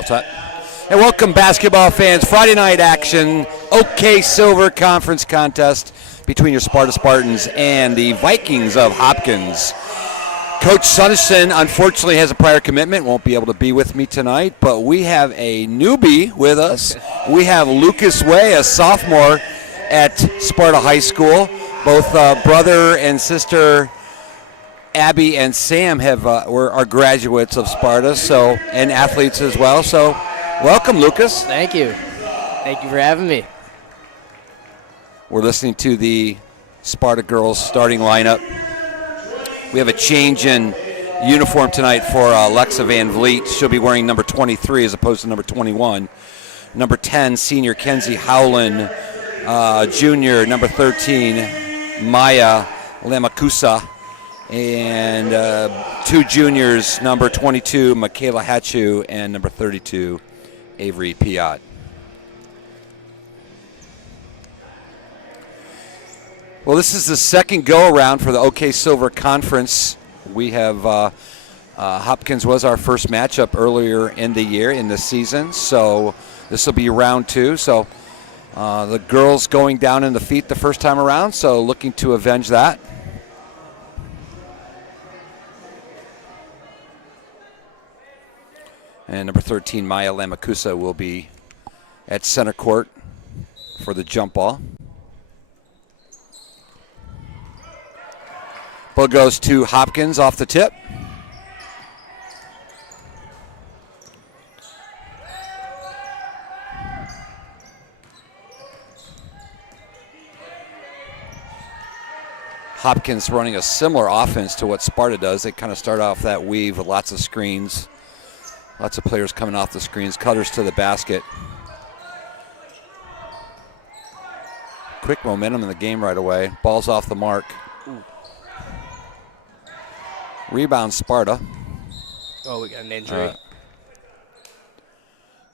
All set. And welcome, basketball fans. Friday night action. OK Silver Conference contest between your Sparta Spartans and the Vikings of Hopkins. Coach Sunnison, unfortunately, has a prior commitment. Won't be able to be with me tonight, but we have a newbie with us. We have Lucas Way, a sophomore at Sparta High School. Both brother and sister Abby and Sam are graduates of Sparta, and athletes as well. So, welcome, Lucas. Thank you. Thank you for having me. We're listening to the Sparta girls starting lineup. We have a change in uniform tonight for Alexa Van Vliet. She'll be wearing number 23 as opposed to number 21. Number 10, senior Kenzie Howland. Junior, number 13, Maya Lamakusa. And two juniors, number 22, Michaela Hatchu, and number 32, Avery Piat. Well, this is the second go-around for the OK Silver Conference. We have Hopkins was our first matchup earlier in the year, in the season, so this will be round two. So the girls going down in defeat the first time around, so looking to avenge that. And number 13, Maya Lamakusa, will be at center court for the jump ball. Ball goes to Hopkins off the tip. Hopkins running a similar offense to what Sparta does. They kind of start off that weave with lots of screens. Lots of players coming off the screens. Cutters to the basket. Quick momentum in the game right away. Ball's off the mark. Rebound Sparta. Oh, we got an injury.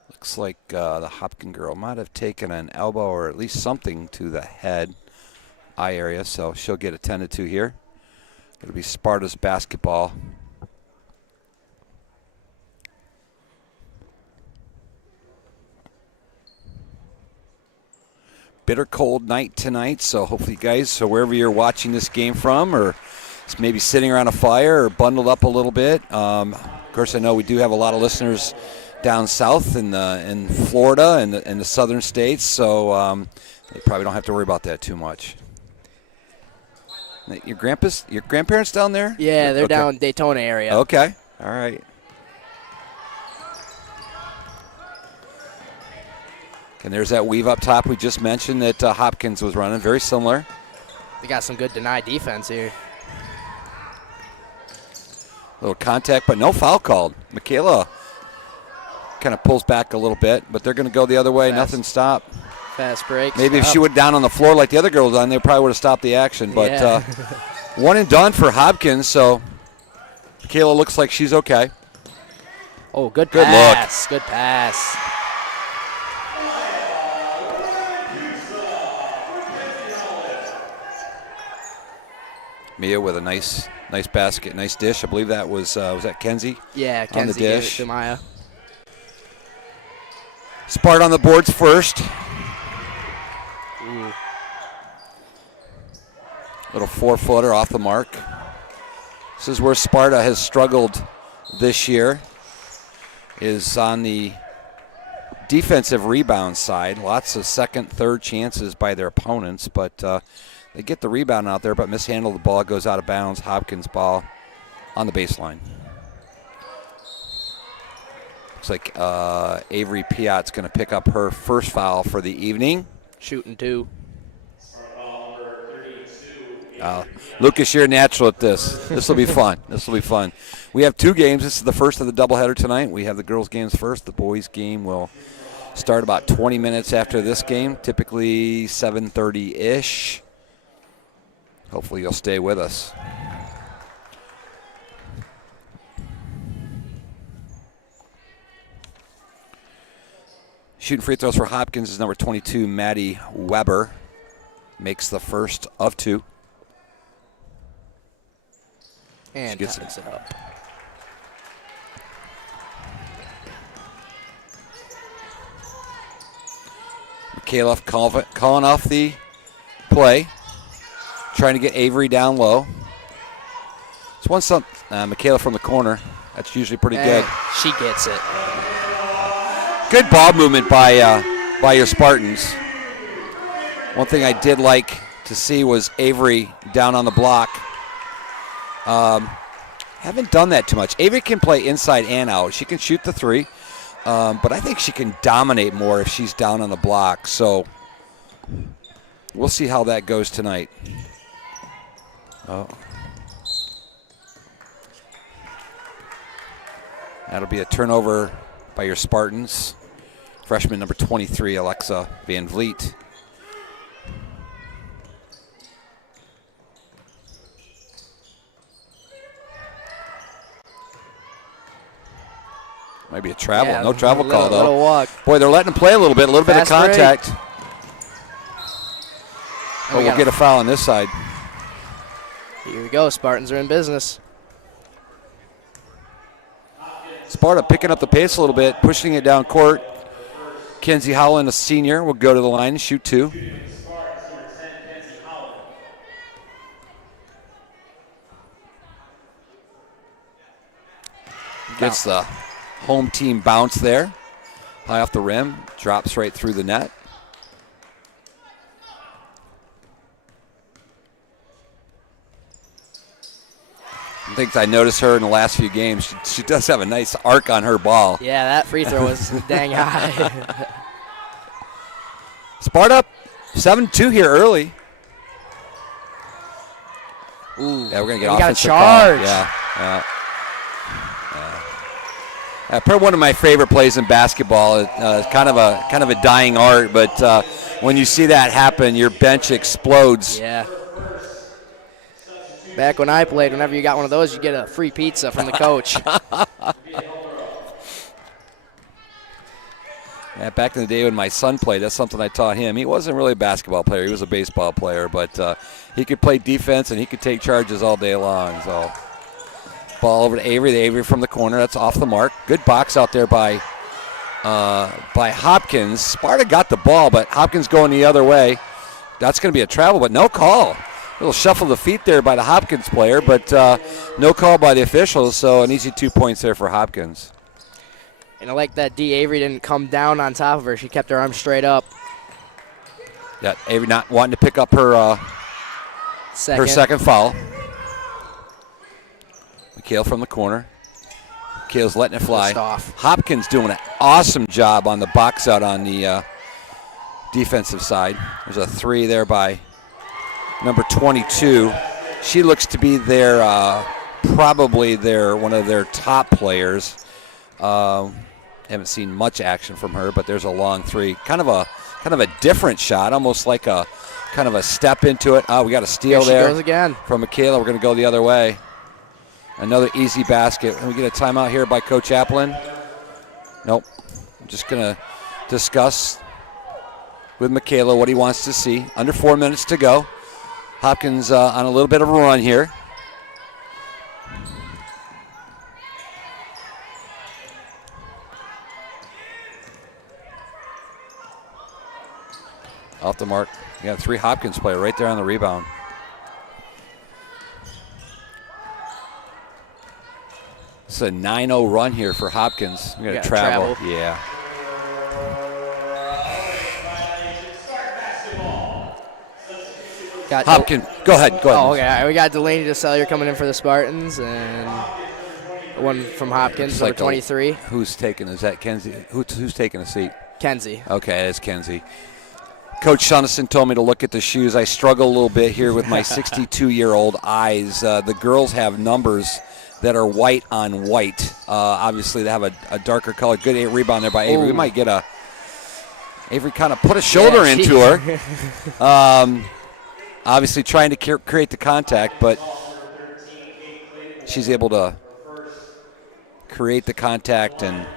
Looks like the Hopkins girl might have taken an elbow or at least something to the head, eye area, so she'll get attended to here. It'll be Sparta's basketball. Bitter cold night tonight, so hopefully you guys, so wherever you're watching this game from, or maybe sitting around a fire or bundled up a little bit. Of course, I know we do have a lot of listeners down south in Florida and in the southern states, so they probably don't have to worry about that too much. Your grandparents down there? Yeah, they're down Daytona area. Okay, all right. And there's that weave up top we just mentioned that Hopkins was running, very similar. They got some good deny defense here. Little contact, but no foul called. Michaela kind of pulls back a little bit, but they're going to go the other way. Nothing stopped. Fast break. Maybe if she went down on the floor like the other girls done, they probably would have stopped the action. But yeah. One and done for Hopkins, so Michaela looks like she's okay. Oh, good pass. Good pass. Mia with a nice basket, nice dish. I believe that was that Kenzie? Yeah, Kenzie on the dish. Gave it to Maya. Sparta on the boards first. Ooh. Little 4-footer off the mark. This is where Sparta has struggled this year, is on the defensive rebound side. Lots of second, third chances by their opponents, but they get the rebound out there, but mishandle the ball. It goes out of bounds. Hopkins ball on the baseline. Looks like Avery Piat's going to pick up her first foul for the evening. Shooting two. Lucas, you're natural at this. This will be fun. This will be fun. We have two games. This is the first of the doubleheader tonight. We have the girls' games first. The boys' game will start about 20 minutes after this game, typically 7:30-ish. Hopefully you'll stay with us. Shooting free throws for Hopkins is number 22, Maddie Weber. Makes the first of two. And ties it up. Michaela calling off the play, trying to get Avery down low. It's Michaela from the corner. That's usually pretty good. She gets it. Good ball movement by your Spartans. One thing I did like to see was Avery down on the block. Haven't done that too much. Avery can play inside and out. She can shoot the three, but I think she can dominate more if she's down on the block. So we'll see how that goes tonight. Oh. That'll be a turnover by your Spartans. Freshman number 23, Alexa Van Vliet. Might be a travel. Yeah, no travel call, though. Little walk. Boy, they're letting him play a little bit of contact. But we'll get a foul on this side. Here we go. Spartans are in business. Sparta picking up the pace a little bit, pushing it down court. Kenzie Howland, a senior, will go to the line and shoot two. Gets the home team bounce there. High off the rim, drops right through the net. Things I noticed her in the last few games, she does have a nice arc on her ball. Yeah, that free throw was dang high. Sparta 7-2 here early. Ooh, yeah, we're going to get offensive offensive charge. Call. Yeah. Probably one of my favorite plays in basketball. It's kind of a dying art, but when you see that happen, your bench explodes. Yeah. Back when I played, whenever you got one of those, you get a free pizza from the coach. Yeah, back in the day when my son played, that's something I taught him. He wasn't really a basketball player. He was a baseball player, but he could play defense and he could take charges all day long. So, ball over to Avery. The Avery from the corner. That's off the mark. Good box out there by Hopkins. Sparta got the ball, but Hopkins going the other way. That's going to be a travel, but no call. A little shuffle of the feet there by the Hopkins player, but no call by the officials, so an easy 2 points there for Hopkins. And I like that D. Avery didn't come down on top of her. She kept her arms straight up. Yeah, Avery not wanting to pick up her second foul. Mikhail from the corner. Mikhail's letting it fly. Hopkins doing an awesome job on the box out on the defensive side. There's a three there by number 22. She looks to be probably one of their top players. Haven't seen much action from her, but there's a long three. Kind of a different shot, almost like a kind of a step into it. Oh, we got a steal there. She goes again. From Michaela. We're going to go the other way. Another easy basket. And we get a timeout here by Coach Applin. Nope. I'm just going to discuss with Michaela what he wants to see. Under 4 minutes to go. Hopkins on a little bit of a run here. Off the mark. You got a three Hopkins player right there on the rebound. It's a 9-0 run here for Hopkins. We got to travel. Yeah. Hopkins, go ahead. Oh, okay. We got Delaney DeSellier coming in for the Spartans, and one from Hopkins, number 23. Who's taking? Is that Kenzie? Who's taking a seat? Kenzie. Okay, it's Kenzie. Coach Shunison told me to look at the shoes. I struggle a little bit here with my 62-year-old eyes. The girls have numbers that are white on white. Obviously, they have a darker color. Good rebound there by Avery. Ooh. We might get Avery kind of put a shoulder into her. Obviously trying to create the contact, but she's able to create the contact and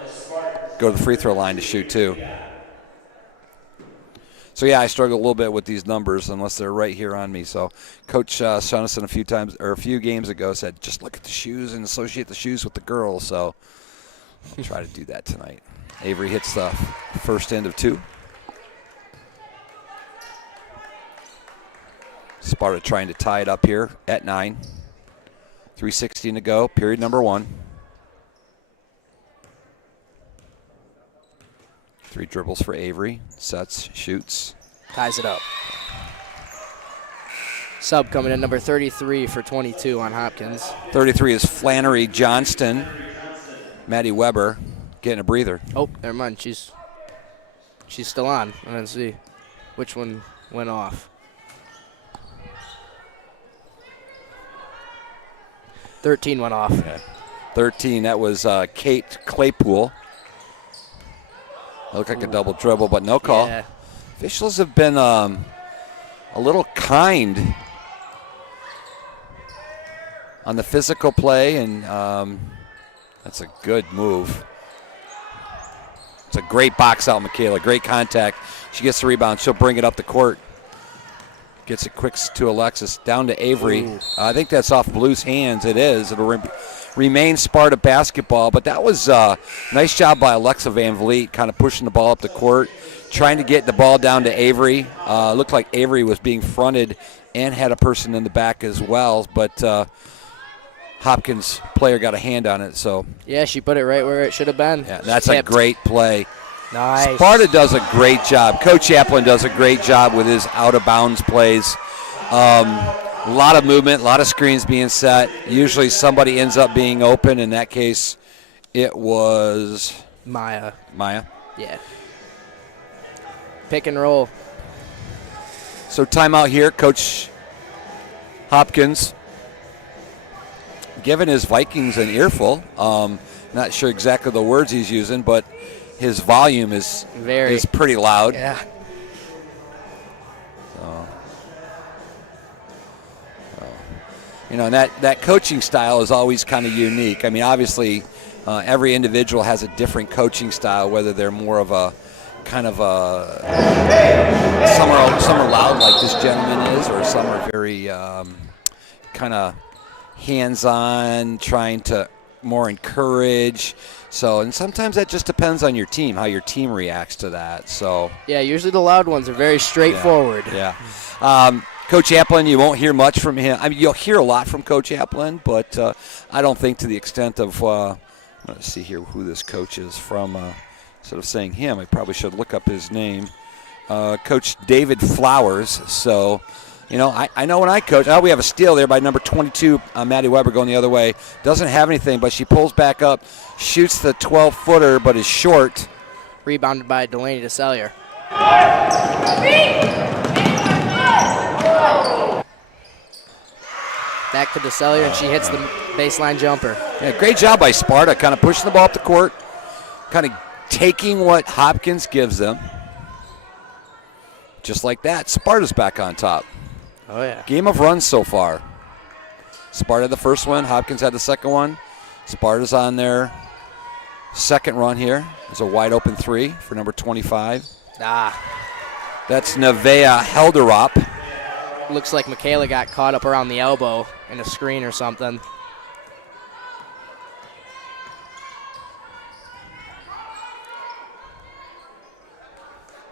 go to the free throw line to shoot too. So yeah, I struggle a little bit with these numbers unless they're right here on me. So Coach Shunison a few games ago said, just look at the shoes and associate the shoes with the girls. So I'll try to do that tonight. Avery hits the first end of two. Sparta trying to tie it up here at 9. 3:16 to go, period number 1. 3 dribbles for Avery. Sets, shoots. Ties it up. Sub coming in, number 33 for 22 on Hopkins. 33 is Flannery Johnston. Maddie Weber getting a breather. Oh, never mind. She's still on. I'm going to see which one went off. 13 went off. Okay. 13, that was Kate Claypool. Looked like a double dribble, but no call. Yeah. Officials have been a little kind on the physical play, and that's a good move. It's a great box out, Michaela. Great contact. She gets the rebound. She'll bring it up the court. Gets it quick to Alexis. Down to Avery. I think that's off Blue's hands. It is. It'll remain Sparta basketball. But that was a nice job by Alexa Van Vliet, kind of pushing the ball up the court, trying to get the ball down to Avery. Looked like Avery was being fronted and had a person in the back as well. But Hopkins player got a hand on it. So yeah, she put it right where it should have been. Yeah, that's a great play. Nice. Sparta does a great job. Coach Chaplin does a great job with his out-of-bounds plays. A lot of movement, a lot of screens being set. Usually somebody ends up being open. In that case, it was Maya. Yeah. Pick and roll. So timeout here. Coach Hopkins giving his Vikings an earful. Not sure exactly the words he's using, but his volume is pretty loud. Yeah. And that coaching style is always kind of unique. I mean, obviously, every individual has a different coaching style, whether they're more of a kind of some are loud like this gentleman is, or some are very kind of hands-on, trying to more encourage. So, and sometimes that just depends on your team, how your team reacts to that. So yeah, usually the loud ones are very straightforward. Yeah. Coach Chaplin, you won't hear much from him. I mean, you'll hear a lot from Coach Chaplin, but I don't think to the extent of let's see here who this coach is from. Instead of saying him, I probably should look up his name. Coach David Flowers. So, you know, I know when I coach, we have a steal there by number 22, Maddie Weber going the other way. Doesn't have anything, but she pulls back up, shoots the 12-footer, but is short. Rebounded by Delaney DeSallier. Back to DeSallier, and she hits the baseline jumper. Yeah, great job by Sparta, kind of pushing the ball up the court, kind of taking what Hopkins gives them. Just like that, Sparta's back on top. Oh, yeah. Game of runs so far. Sparta the first one, Hopkins had the second one. Sparta's on their second run here. There's a wide open 3 for number 25. That's Nevaeh Helderop. Looks like Michaela got caught up around the elbow in a screen or something.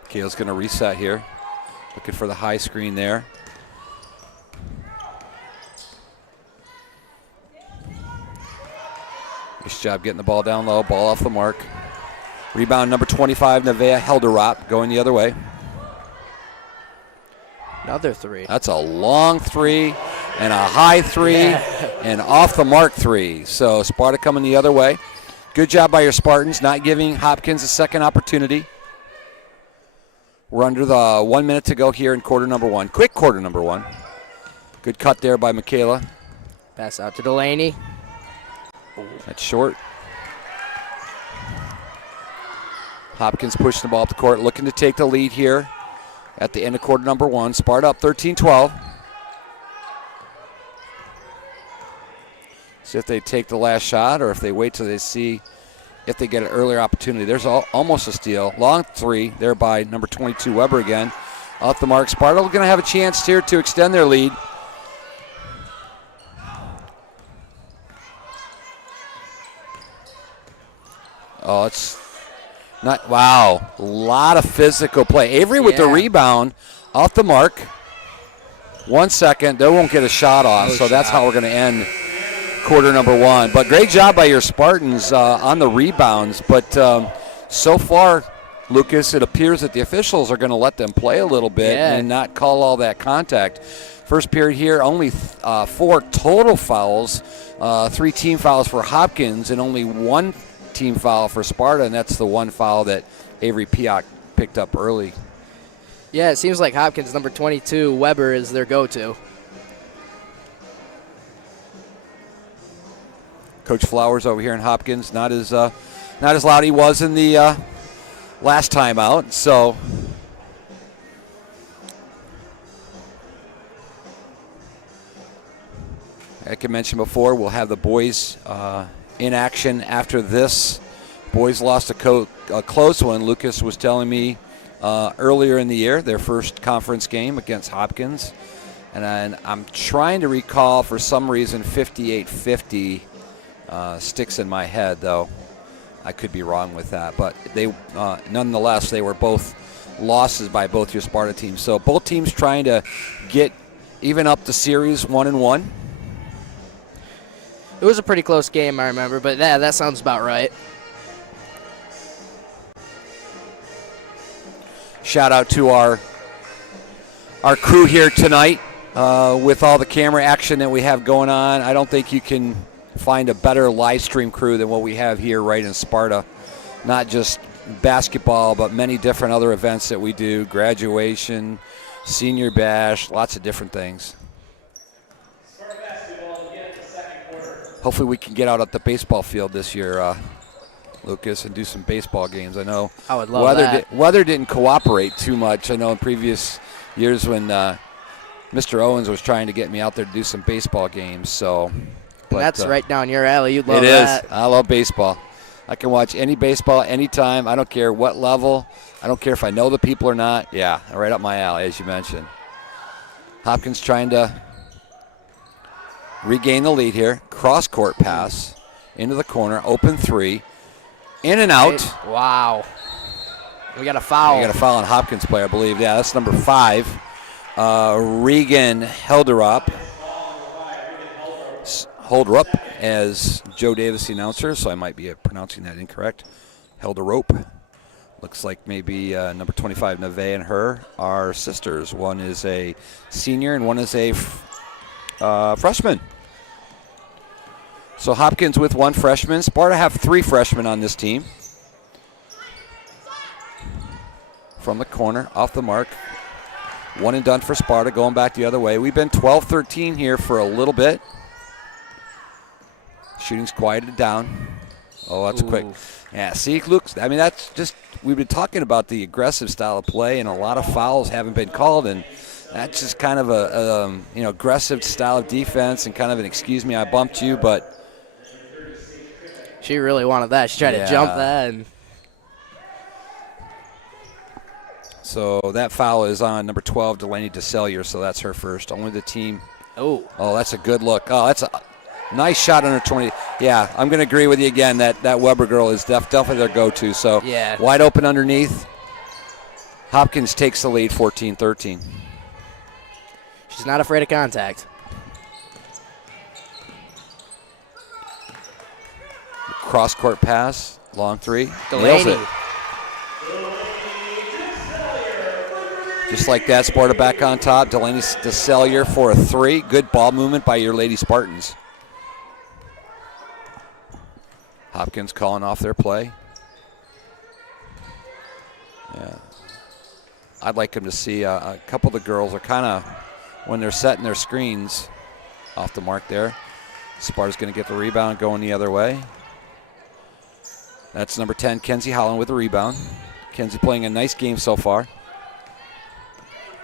Kale's going to reset here. Looking for the high screen there. Nice job getting the ball down low. Ball off the mark. Rebound number 25, Nevaeh Helderop, going the other way. Another 3. That's a long 3 and a high 3 and off the mark 3. So Sparta coming the other way. Good job by your Spartans, not giving Hopkins a second opportunity. We're under the 1 minute to go here in quarter number 1. Quick quarter number 1. Good cut there by Michaela. Pass out to Delaney. That's short. Hopkins pushing the ball up the court, looking to take the lead here at the end of quarter number 1. Sparta up 13-12. See if they take the last shot or if they wait till they see if they get an earlier opportunity. There's almost a steal. Long 3 there by number 22, Weber again. Off the mark. Sparta going to have a chance here to extend their lead. Oh, it's not, wow. A lot of physical play. Avery with the rebound off the mark. 1 second. They won't get a shot off, so that's how we're going to end quarter number 1. But great job by your Spartans on the rebounds. But so far, Lucas, it appears that the officials are going to let them play a little bit and not call all that contact. First period here, only 4 total fouls, 3 team fouls for Hopkins, and only 1 team foul for Sparta, and that's the 1 foul that Avery Pioch picked up early. Yeah, it seems like Hopkins, number 22, Weber, is their go-to. Coach Flowers over here in Hopkins, not as loud he was in the last time out. So like I mentioned before, we'll have the boys in action after this. Boys lost a close one. Lucas was telling me earlier in the year, their first conference game against Hopkins. And I'm trying to recall, for some reason, 58-50 sticks in my head, though. I could be wrong with that. But they, nonetheless, they were both losses by both your Sparta teams. So both teams trying to get even up the series 1-1. It was a pretty close game, I remember, but that sounds about right. Shout out to our crew here tonight with all the camera action that we have going on. I don't think you can find a better live stream crew than what we have here right in Sparta. Not just basketball, but many different other events that we do, graduation, senior bash, lots of different things. Hopefully we can get out at the baseball field this year, Lucas, and do some baseball games. I know I would love that. Weather didn't cooperate too much. I know in previous years when Mr. Owens was trying to get me out there to do some baseball games. So that's right down your alley. You'd love that. It is. I love baseball. I can watch any baseball anytime. I don't care what level. I don't care if I know the people or not. Yeah, right up my alley, as you mentioned. Hopkins trying to regain the lead here. Cross-court pass into the corner. Open 3. In and out. Wow. We got a foul. We got a foul on Hopkins player, I believe. Yeah, that's number 5. Regan Helderup. Holderup, as Joe Davis, the announcer, so I might be pronouncing that incorrect. Helderup. Looks like maybe number 25, Neve, and her are sisters. One is a senior and one is a freshman. So Hopkins with 1 freshman. Sparta have 3 freshmen on this team. From the corner, off the mark. 1 and done for Sparta, going back the other way. We've been 12-13 here for a little bit. Shooting's quieted down. Oh, that's quick. Yeah, see, Luke, I mean, that's just, we've been talking about the aggressive style of play, and a lot of fouls haven't been called, and that's just kind of a aggressive style of defense and kind of an excuse me, I bumped you, but. She really wanted that. She tried to jump that. And so that foul is on number 12, Delaney DeSellier, so that's her first. Only the team. Oh, that's a good look. Oh, that's a nice shot under 20. Yeah, I'm going to agree with you again. That Weber girl is definitely their go-to. So wide open underneath. Hopkins takes the lead, 14-13. She's not afraid of contact. Cross-court pass, long 3. Delaney. Nails it. Just like that, Sparta back on top. Delaney DeSellier for a 3. Good ball movement by your Lady Spartans. Hopkins calling off their play. Yeah. I'd like them to see a couple of the girls are kind of, when they're setting their screens, off the mark there. Sparta's going to get the rebound going the other way. That's number 10, Kenzie Holland, with the rebound. Kenzie playing a nice game so far,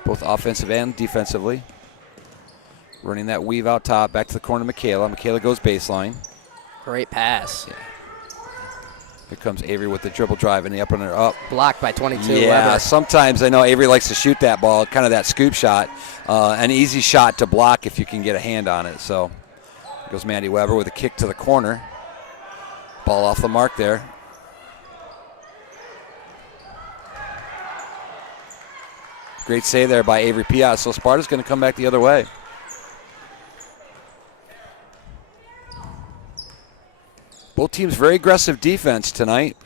both offensive and defensively. Running that weave out top, back to the corner, Michaela. Michaela goes baseline. Great pass. Yeah. Here comes Avery with the dribble drive and the up and up. Blocked by 22. Yeah, Weber. Sometimes I know Avery likes to shoot that ball, kind of that scoop shot. An easy shot to block if you can get a hand on it. So goes Mandy Weber with a kick to the corner. Ball off the mark there. Great save there by Avery Piaz. So Sparta's going to come back the other way. Both teams very aggressive defense tonight.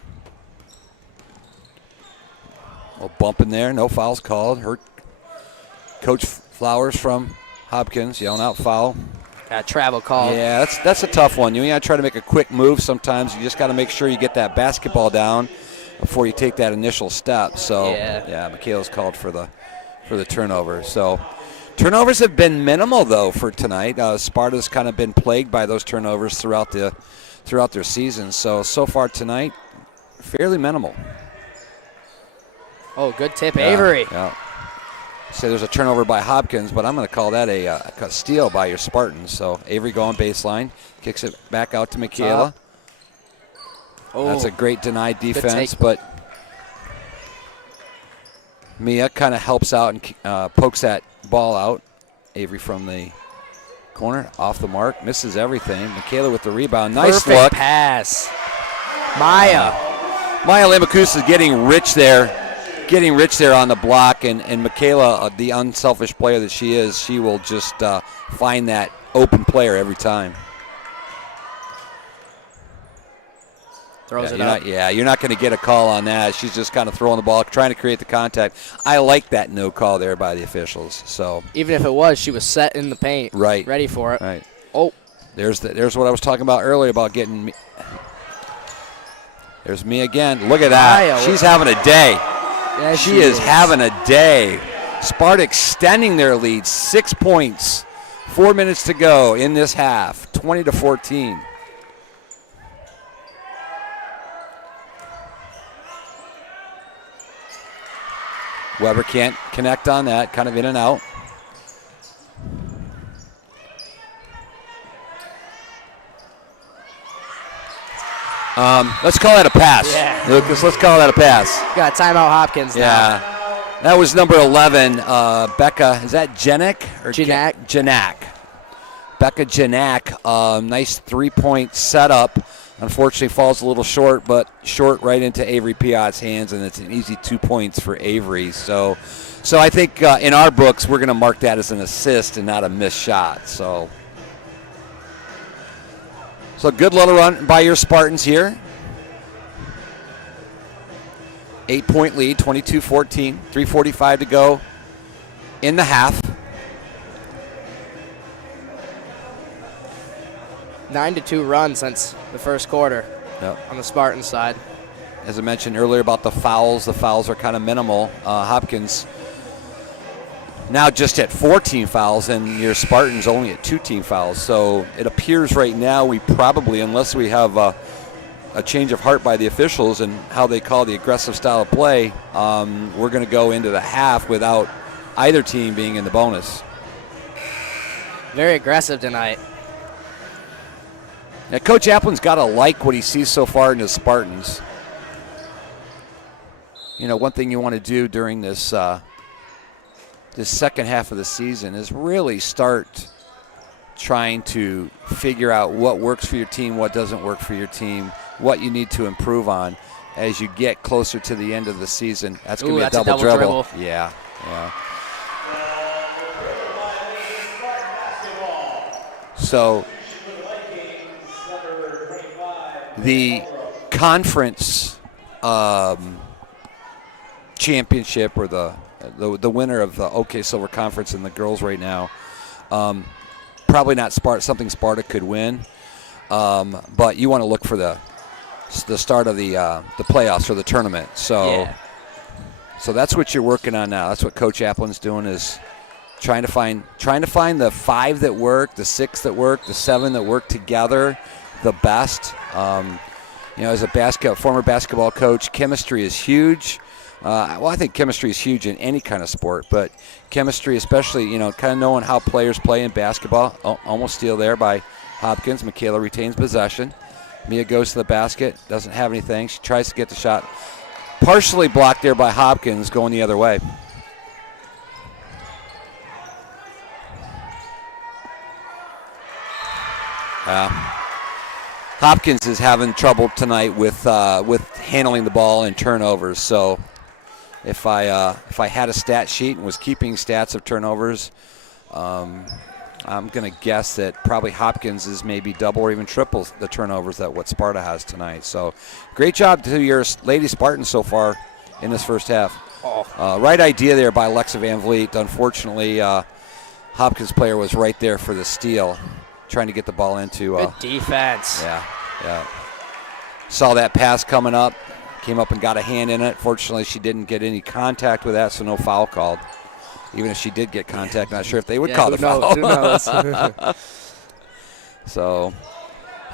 A little bump in there. No fouls called. Hurt Coach Flowers from Hopkins yelling out foul. Got travel call. Yeah, that's a tough one. You got to try to make a quick move sometimes. You just got to make sure you get that basketball down before you take that initial step. So, yeah Michaela's called for the turnover. So, turnovers have been minimal, though, for tonight. Sparta's kind of been plagued by those turnovers throughout their season. So far tonight, fairly minimal. Oh, good tip, Avery. Yeah. Say there's a turnover by Hopkins, but I'm going to call that a steal by your Spartans. So Avery going baseline, kicks it back out to Michaela. Oh, that's a great denied defense, but Mia kind of helps out and pokes that ball out. Avery from the corner, off the mark, misses everything. Michaela with the rebound. Nice perfect look. Pass. Maya Lamakus is getting rich there on the block, and Michaela, the unselfish player that she is, she will just find that open player every time. Throws it up. You're not going to get a call on that. She's just kind of throwing the ball, trying to create the contact. I like that no call there by the officials. So even if it was, she was set in the paint, right, ready for it. Right. Oh, there's what I was talking about earlier about getting me. There's me again. Look at that. She's having a day. Yeah, she is having a day. Sparta extending their lead, 6 points, 4 minutes to go in this half, 20-14. Weber can't connect on that, kind of in and out. Let's call that a pass. Yeah. Lucas, let's call that a pass. Got timeout Hopkins now. Yeah. That was number 11, Becca. Is that Janak? Janak. Becca Janak. Nice three-point setup. Unfortunately, falls a little short, but short right into Avery Piaz's hands, and it's an easy 2 points for Avery. So I think in our books, we're going to mark that as an assist and not a missed shot. So good little run by your Spartans here. 8-point lead, 22-14, 3:45 to go in the half. 9-2 run since the first quarter on the Spartan side. As I mentioned earlier about the fouls are kind of minimal. Hopkins now just at 14 fouls, and your Spartans only at 2 team fouls. So it appears right now we probably, unless we have a change of heart by the officials and how they call the aggressive style of play, we're going to go into the half without either team being in the bonus. Very aggressive tonight. Now, Coach Applin's got to like what he sees so far in his Spartans. You know, one thing you want to do during this this second half of the season is really start trying to figure out what works for your team, what doesn't work for your team, what you need to improve on as you get closer to the end of the season. That's going to be a double dribble. Yeah. So the conference championship, or the winner of the OK Silver Conference in the girls right now, probably not something Sparta could win, but you want to look for the start of the playoffs or the tournament. So that's what you're working on now. That's what Coach Applin's doing, is trying to find the 5 that work, the 6 that work, the 7 that work together the best. As a former basketball coach, chemistry is huge. I think chemistry is huge in any kind of sport, but chemistry especially, kind of knowing how players play in basketball. Almost steal there by Hopkins. Michaela retains possession. Mia goes to the basket, doesn't have anything. She tries to get the shot. Partially blocked there by Hopkins, going the other way. Hopkins is having trouble tonight with handling the ball and turnovers, so if I had a stat sheet and was keeping stats of turnovers, I'm going to guess that probably Hopkins is maybe double or even triple the turnovers that what Sparta has tonight. So great job to your Lady Spartans so far in this first half. Right idea there by Alexa Van Vliet. Unfortunately, Hopkins player was right there for the steal, trying to get the ball into. Good defense. Yeah. Saw that pass coming up, came up and got a hand in it. Fortunately, she didn't get any contact with that, so no foul called. Even if she did get contact, not sure if they would call the foul. Who knows? So,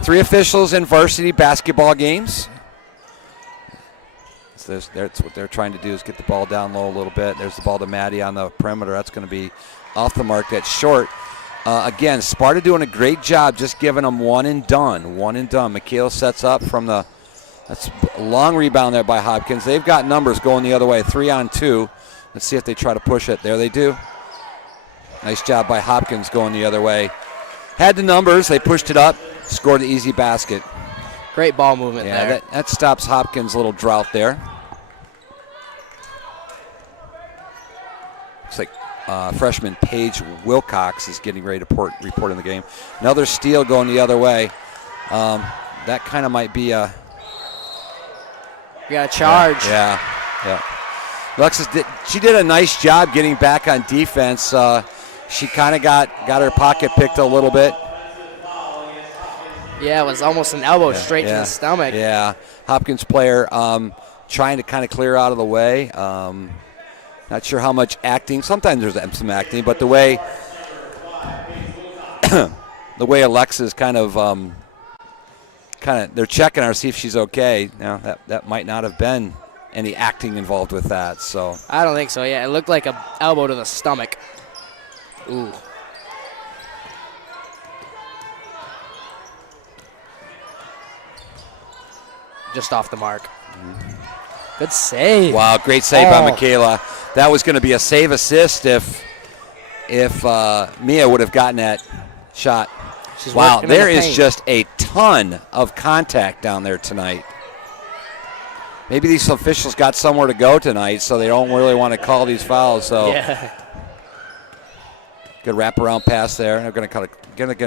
3 officials in varsity basketball games. So that's what they're trying to do, is get the ball down low a little bit. There's the ball to Maddie on the perimeter. That's going to be off the mark. That's short. Again, Sparta doing a great job just giving them one and done. Michaela sets up from the – that's a long rebound there by Hopkins. They've got numbers going the other way, 3-on-2. Let's see if they try to push it. There they do. Nice job by Hopkins going the other way. Had the numbers. They pushed it up, scored an easy basket. Great ball movement there. Yeah, that stops Hopkins' little drought there. Looks like freshman Paige Wilcox is getting ready to report in the game. Another steal going the other way. That kind of might be a... You got a charge. Yeah. Alexis did a nice job getting back on defense. She kind of got her pocket picked a little bit. Yeah, it was almost an elbow straight to the stomach. Yeah, Hopkins player trying to kind of clear out of the way. Not sure how much acting. Sometimes there's some acting, but the way Alexis kind of they're checking her to see if she's okay. Now that might not have been any acting involved with that. So I don't think so. Yeah, it looked like an elbow to the stomach. Ooh. Just off the mark. Good save. Wow, great save by Michaela. That was going to be a save assist if Mia would have gotten that shot. Wow, there is just a ton of contact down there tonight. Maybe these officials got somewhere to go tonight, so they don't really want to call these fouls. So good wraparound pass there. They're going to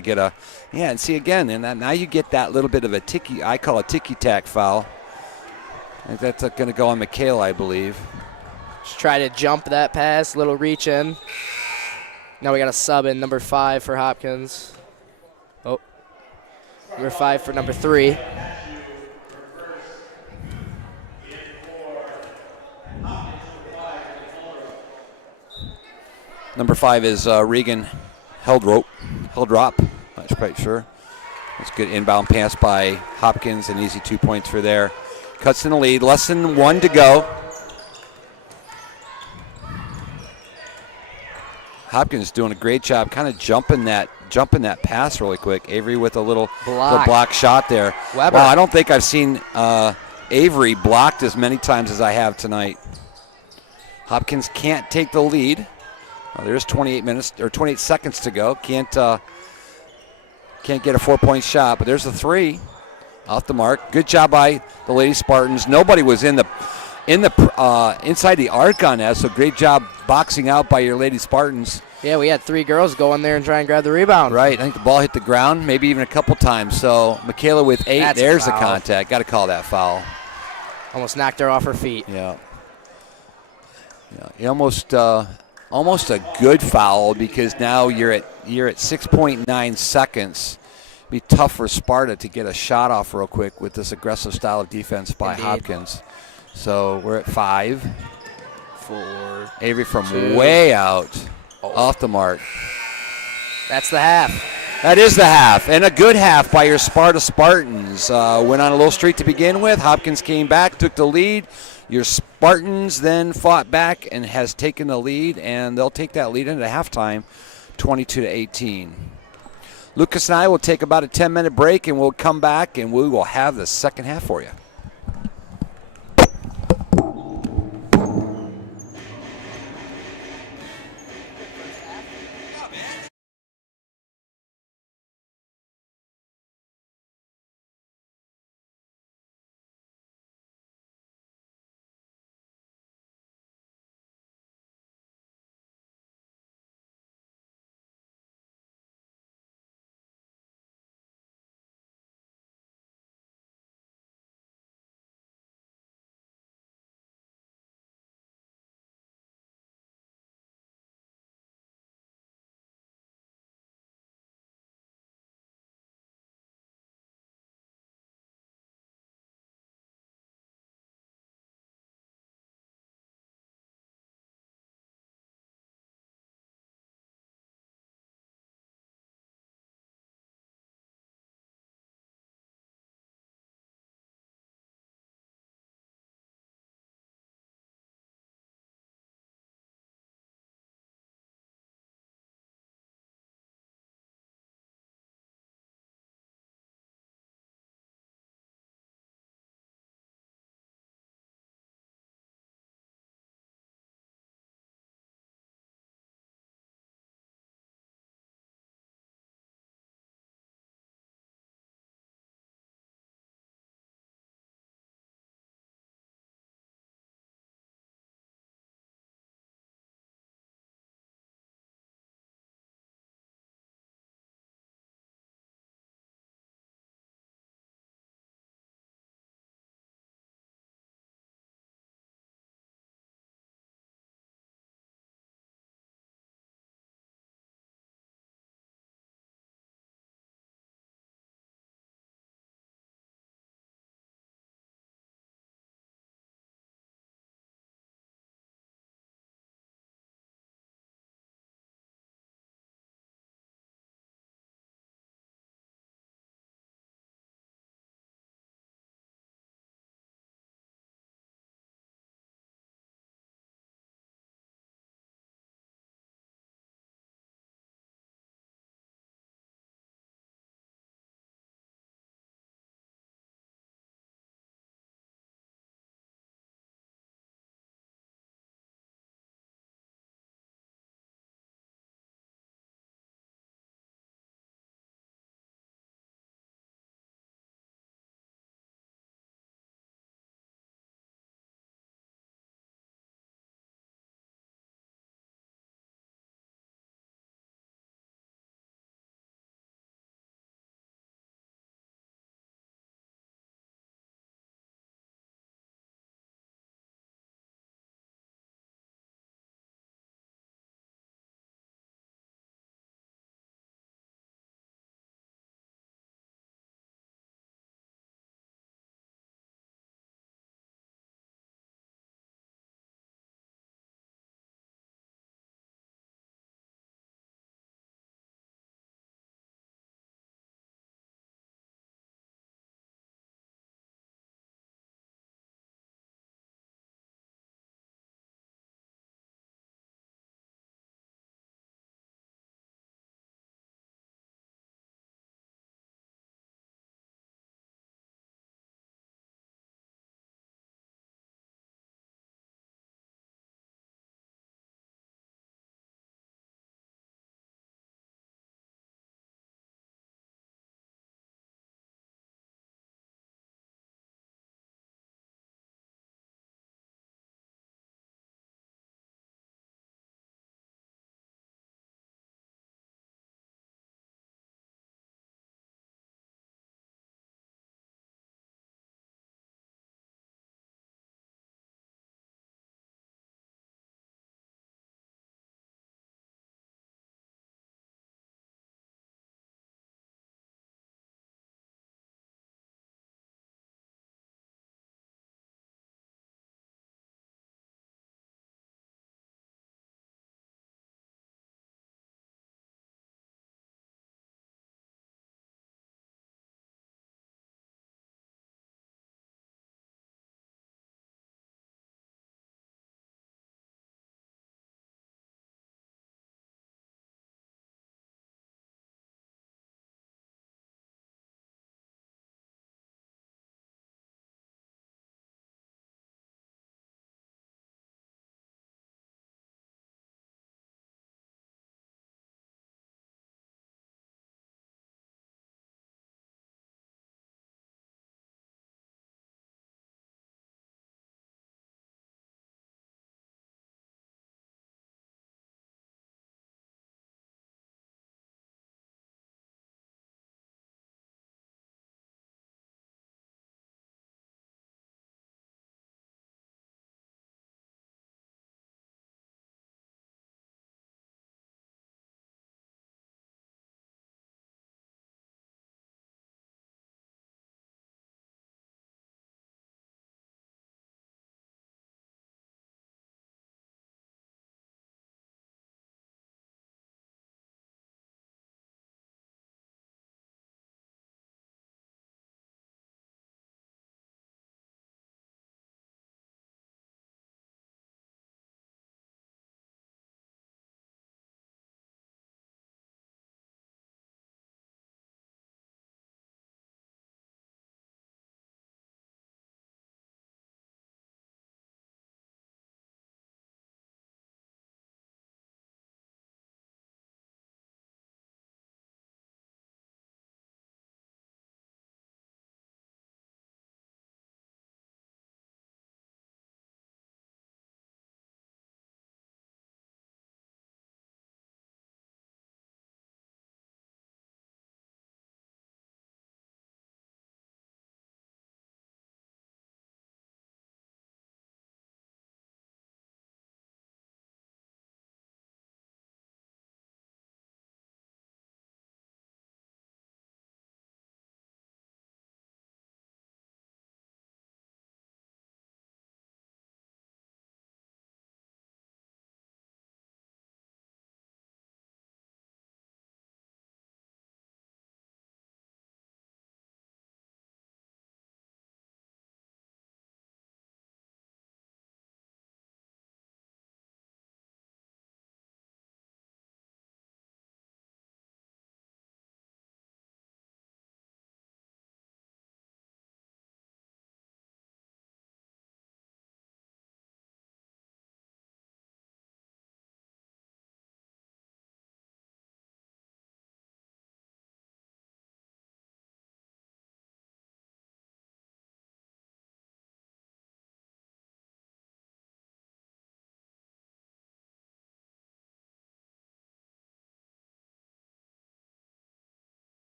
get a and see again, and now you get that little bit of a I call a ticky-tack foul. I think that's going to go on Michaela, I believe. Just try to jump that pass, little reach in. Now we got a sub in number 5 for Hopkins. Oh, number 5 for number 3. Number 5 is Regan Heldrop. Not quite sure. That's a good inbound pass by Hopkins, an easy 2 points for there. Cuts in the lead. Less than 1 to go. Hopkins doing a great job, kind of jumping that pass really quick. Avery with a little block shot there. Weber. Wow, I don't think I've seen Avery blocked as many times as I have tonight. Hopkins can't take the lead. There's 28 seconds to go. Can't get a 4-point shot, but there's a 3 off the mark. Good job by the Lady Spartans. Nobody was inside the arc on that, so great job boxing out by your Lady Spartans. Yeah, we had 3 girls go in there and try and grab the rebound. Right, I think the ball hit the ground, maybe even a couple times. So Michaela with 8. There's the contact. Got to call that foul. Almost knocked her off her feet. Yeah. Almost a good foul, because now you're at 6.9 seconds. It'd be tough for Sparta to get a shot off real quick with this aggressive style of defense by Hopkins. So we're at 5. 4. Avery from way out, off the mark. That's the half. That is the half, and a good half by your Sparta Spartans. Went on a little streak to begin with. Hopkins came back, took the lead. Your Spartans then fought back and has taken the lead, and they'll take that lead into halftime, 22-18. Lucas and I will take about a 10-minute break, and we'll come back, and we will have the second half for you.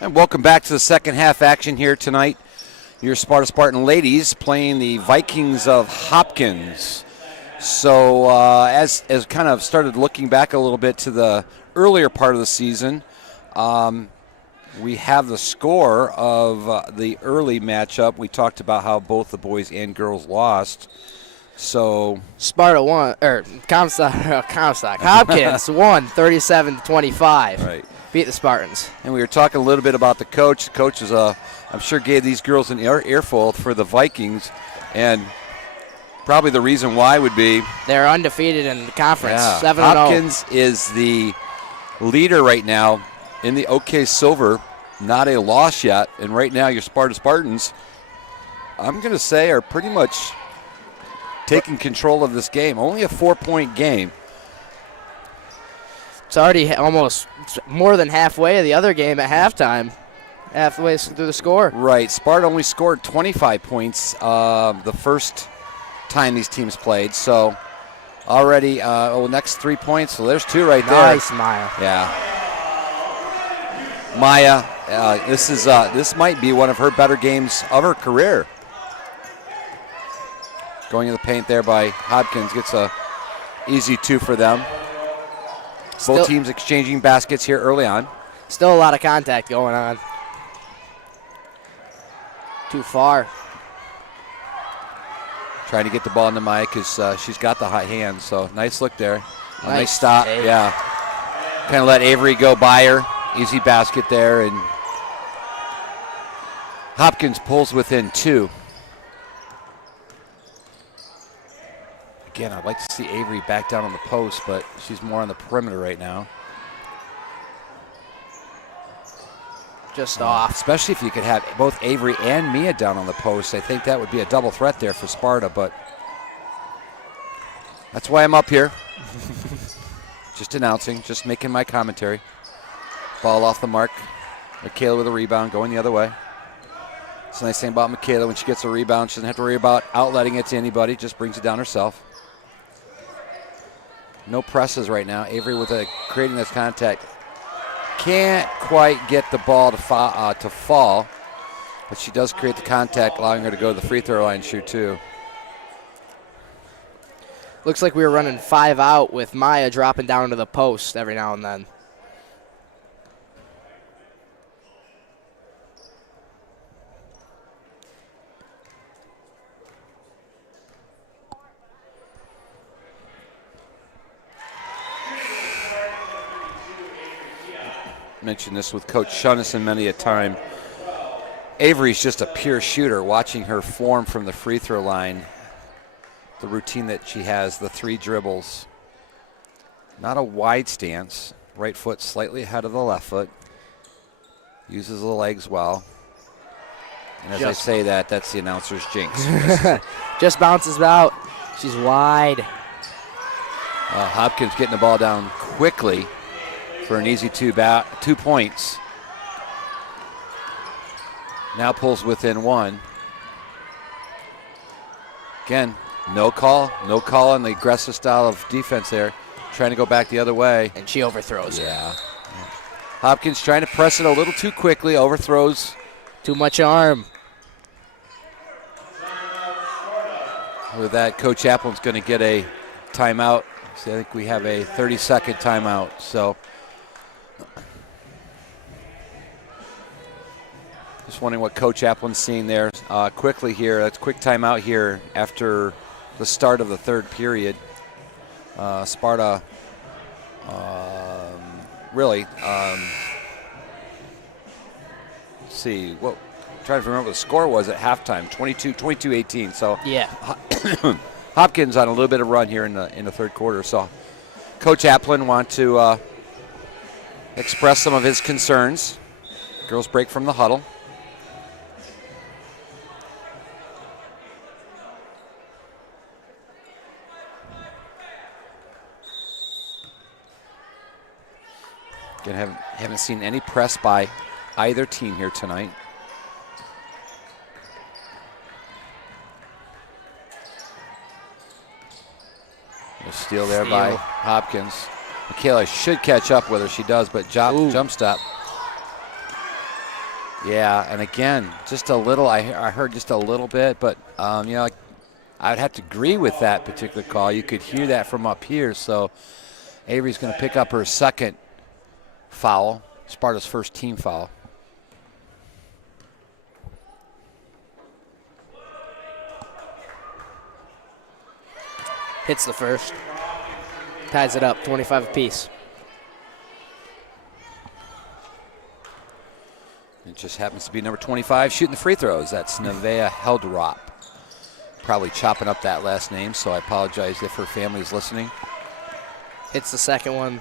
And welcome back to the second half action here tonight. Your Spartan ladies playing the Vikings of Hopkins. So as kind of started looking back a little bit to the earlier part of the season, we have the score of the early matchup. We talked about how both the boys and girls lost. So Sparta won, or Comstock, Hopkins won 37-25. Right. Beat the Spartans. And we were talking a little bit about the coach. The coach is, I'm sure, gave these girls an earful for the Vikings. And probably the reason why would be they're undefeated in the conference, 7-0. Hopkins is the leader right now in the OK Silver, not a loss yet. And right now your Spartans, I'm going to say, are pretty much taking control of this game. Only a 4-point game. It's already almost more than halfway of the other game at halftime. Halfway through the score. Right. Sparta only scored 25 points the first time these teams played. So already, next 3 points. So there's 2 right there. Nice, Maya. Yeah. Maya, this might be one of her better games of her career. Going in the paint there by Hopkins, gets a easy 2 for them. Both teams exchanging baskets here early on. Still a lot of contact going on. Too far. Trying to get the ball into Maya because she's got the hot hand. So nice look there. Nice stop. Save. Yeah. Kind of let Avery go by her. Easy basket there. And Hopkins pulls within 2. Again, I'd like to see Avery back down on the post, but she's more on the perimeter right now. Just off. Especially if you could have both Avery and Mia down on the post. I think that would be a double threat there for Sparta, but that's why I'm up here. Just announcing, just making my commentary. Ball off the mark. Michaela with a rebound, going the other way. It's a nice thing about Michaela. When she gets a rebound, she doesn't have to worry about outletting it to anybody. Just brings it down herself. No presses right now. Avery with creating this contact. Can't quite get the ball to fall, but she does create the contact, allowing her to go to the free throw line and shoot 2. Looks like we were running 5 out with Maya dropping down to the post every now and then. Mentioned this with Coach Shunnison many a time. Avery's just a pure shooter. Watching her form from the free throw line, the routine that she has, the 3 dribbles. Not a wide stance. Right foot slightly ahead of the left foot. Uses the legs well. And as I say that, that's the announcer's jinx. Just bounces out. She's wide. Hopkins getting the ball down quickly for an easy 2 points. Now pulls within 1. Again, no call on the aggressive style of defense there. Trying to go back the other way. And she overthrows her. Hopkins trying to press it a little too quickly, overthrows. Too much arm. With that, Coach Applin's going to get a timeout. So I think we have a 30-second timeout. So just wondering what Coach Applin's seeing there quickly here. That's a quick timeout here after the start of the 3rd period. Sparta really, let's see, trying to remember what the score was at halftime, 22-18. So yeah, Hopkins on a little bit of run here in the 3rd quarter. So Coach Applin want to express some of his concerns. Girls break from the huddle. Again, haven't seen any press by either team here tonight. A steal there by Hopkins. Michaela should catch up with her. She does, but jump stop. Yeah, and again, just a little. I heard just a little bit, but I'd have to agree with that particular call. You could hear that from up here. So Avery's going to pick up her second foul, Sparta's first team foul. Hits the first. Ties it up, 25 apiece. It just happens to be number 25 shooting the free throws. That's Nevaeh Heldrop. Probably chopping up that last name, so I apologize if her family is listening. Hits the second one.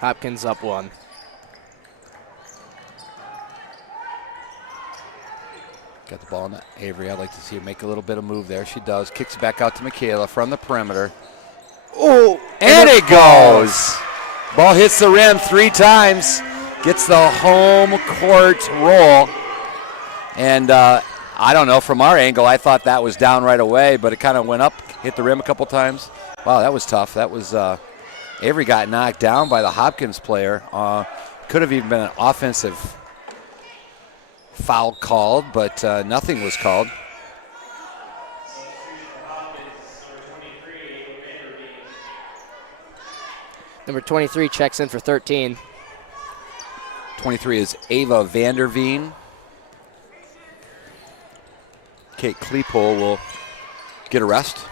Hopkins up 1. Got the ball on Avery. I'd like to see her make a little bit of move there. She does. Kicks it back out to Michaela from the perimeter. Oh, and it goes. Ball hits the rim 3 times. Gets the home court roll. And I don't know, from our angle, I thought that was down right away, but it kind of went up, hit the rim a couple times. Wow, that was tough. That was Avery got knocked down by the Hopkins player. Could have even been an offensive foul called, but nothing was called. Number 23 checks in for 13. 23 is Ava Vanderveen. Kate Kleepohl will get a rest.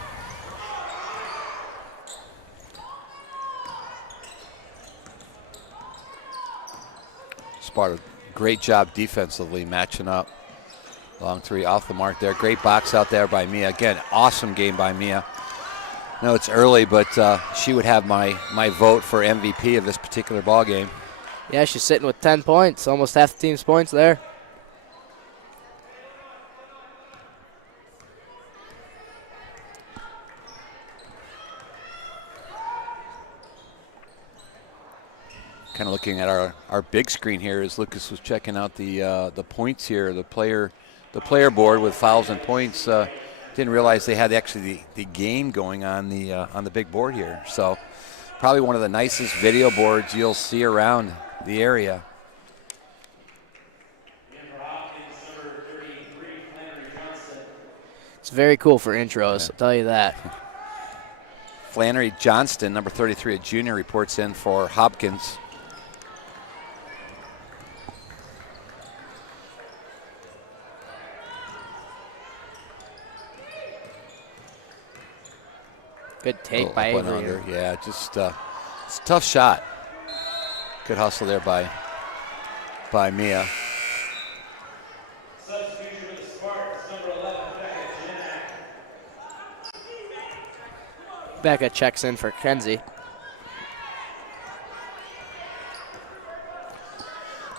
Sparta, great job defensively matching up. Long 3 off the mark there. Great box out there by Mia. Again, awesome game by Mia. I know it's early, but she would have my vote for MVP of this particular ball game. Yeah, she's sitting with 10 points, almost half the team's points there. Kind of looking at our big screen here as Lucas was checking out the points here, the player board with fouls and points. Didn't realize they had actually the game going on the big board here. So probably one of the nicest video boards you'll see around the area. It's very cool for intros, I'll tell you that. Flannery Johnston, number 33, a junior, reports in for Hopkins. Good take by Avery. Yeah, just it's a tough shot. Good hustle there by Mia. Becca checks in for Kenzie.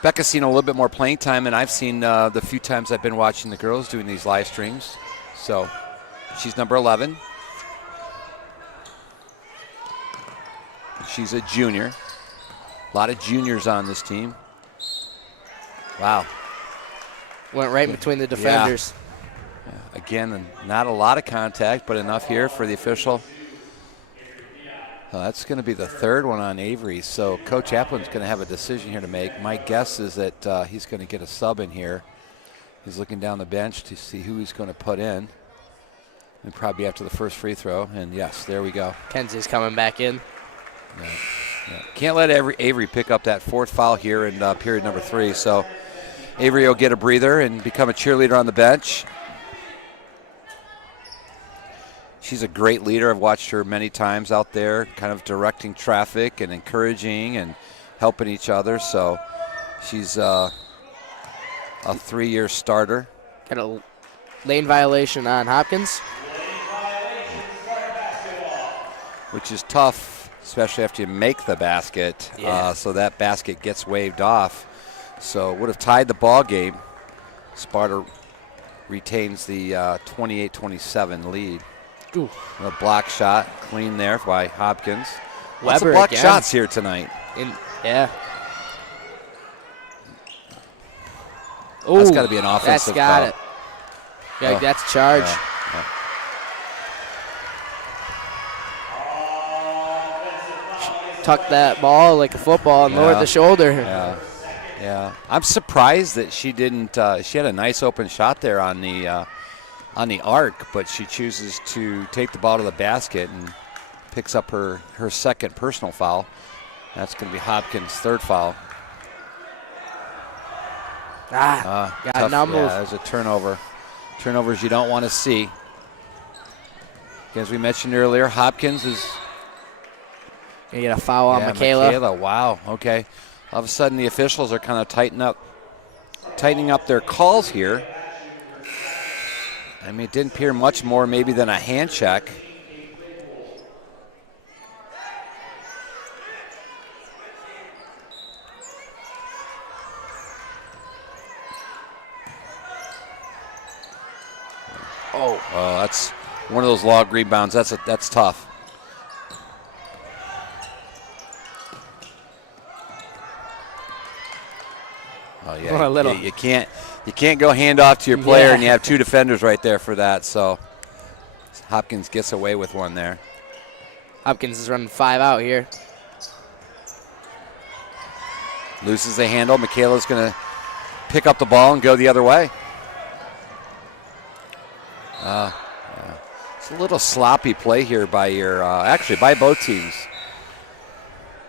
Becca's seen a little bit more playing time than I've seen the few times I've been watching the girls doing these live streams. So she's number 11. She's a junior. A lot of juniors on this team. Wow. Went right between the defenders. Yeah. Again, not a lot of contact, but enough here for the official. That's going to be the third one on Avery. So Coach Applin's going to have a decision here to make. My guess is that he's going to get a sub in here. He's looking down the bench to see who he's going to put in. And probably after the first free throw. And yes, there we go. Kenzie's coming back in. Yeah. Can't let Avery pick up that 4th foul here in period number 3. So Avery will get a breather and become a cheerleader on the bench. She's a great leader. I've watched her many times out there, kind of directing traffic and encouraging and helping each other. So she's a 3-year starter. Got a lane violation on Hopkins. Which is tough, especially after you make the basket. Yeah. So that basket gets waved off. So would have tied the ball game. Sparta retains the 28-27 lead. Ooh. A block shot, clean there by Hopkins. Lots Weber of block again. shots here tonight. Yeah. That's got to be an offensive That's got foul. it. Yeah, that's charge. Tuck that ball like a football and lower the shoulder. Yeah. Yeah, I'm surprised that she didn't. She had a nice open shot there on the arc, but she chooses to take the ball to the basket and picks up her second personal foul. That's going to be Hopkins' third foul. Got Tough, numbled. yeah, there's a turnover. Turnovers you don't want to see. As we mentioned earlier, Hopkins is You get a foul on Michaela. Wow. Okay. All of a sudden, the officials are kind of tightening up their calls here. I mean, it didn't appear much more maybe than a hand check. Oh, that's one of those log rebounds. That's tough. Oh yeah, A little. you can't go hand off to your player and you have two defenders right there for that. So Hopkins gets away with one there. Hopkins is running 5 out here. Loses the handle. Michaela's going to pick up the ball and go the other way. It's a little sloppy play here by by both teams.